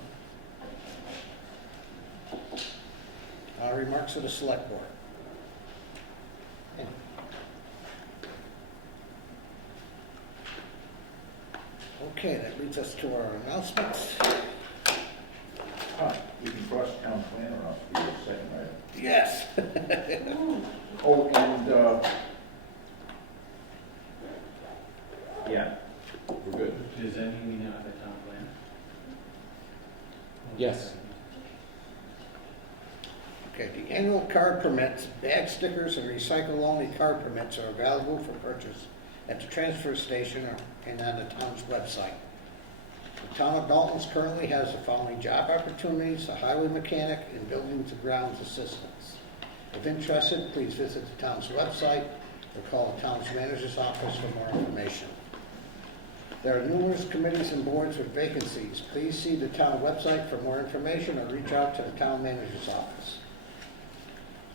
Remarks of the select board. Any? Okay, that leads us to our announcements. You can cross town planner off the second item. Yes. Oh, and, yeah, we're good. Does that mean we now have a town plan? Yes. Okay, the annual card permits, bag stickers, and recycle-only card permits are available for purchase at the transfer station and on the town's website. The town of Dalton currently has the following job opportunities: a highway mechanic and buildings and grounds assistants. If interested, please visit the town's website or call the town's manager's office for more information. There are numerous committees and boards with vacancies. Please see the town website for more information or reach out to the town manager's office.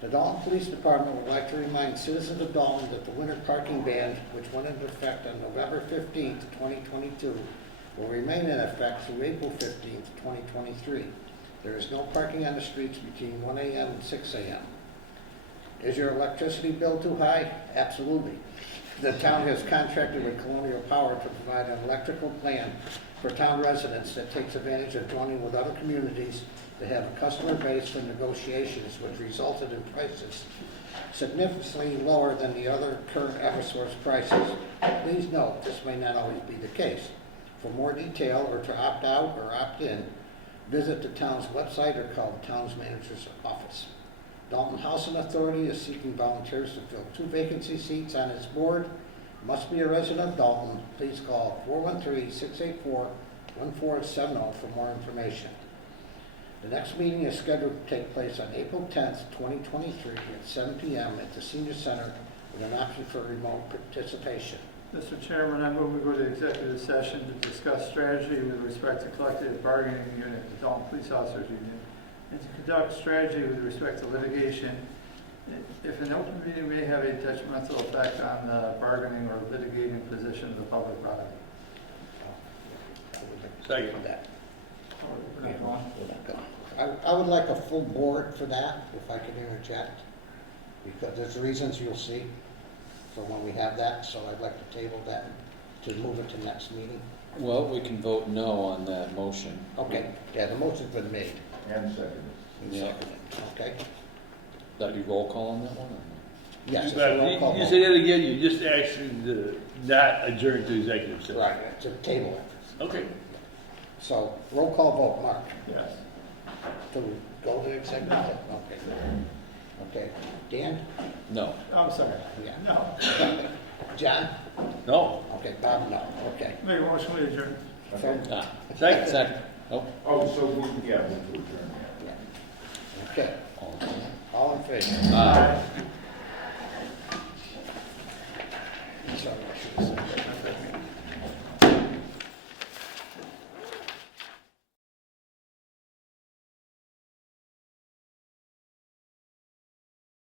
The Dalton Police Department would like to remind citizens of Dalton that the winter parking ban, which went into effect on November 15th, 2022, will remain in effect through April 15th, 2023. There is no parking on the streets between 1 a.m. and 6 a.m. Is your electricity bill too high? Absolutely. The town has contracted with Colonial Power to provide an electrical plan for town residents that takes advantage of joining with other communities to have a customer base for negotiations, which resulted in prices significantly lower than the other current Eversource prices. Please note, this may not always be the case. For more detail or to opt out or opt in, visit the town's website or call the town's manager's office. Dalton Housing Authority is seeking volunteers to fill 2 vacancy seats on its board. Must be a resident of Dalton. Please call 413-684-1470 for more information. The next meeting is scheduled to take place on April 10th, 2023 at 7 p.m. at the Senior Center with an option for remote participation. Mr. Chairman, I move we go to executive session to discuss strategy with respect to collective bargaining unit, the Dalton Police Officers Union, and to conduct strategy with respect to litigation. If an open meeting may have a detrimental effect on the bargaining or litigating position of the public body. Second. That. We're not going. I would like a full board for that, if I could interject, because there's reasons you'll see. So when we have that, so I'd like to table that to move it to next meeting. Well, we can vote no on that motion. Okay, yeah, the motion's been made. And seconded. And Yeah. seconded. Okay? That be roll call on that one? Or no? Yes. it's a But roll call you vote. say that again, you just asked to not adjourn to executive session. Right, to table it. Okay. So, roll call vote, Mark, Yes. to go to executive session? Okay. Okay, Dan? No. I'm sorry. Yeah. No. John? No. Okay, Bob, no, okay. Make a motion we adjourn. So, Ah, Second. second. Oh, Oh, so we, yeah, move to adjourn. okay, all in favor? all in favor? Aye. Sorry, I should have said that.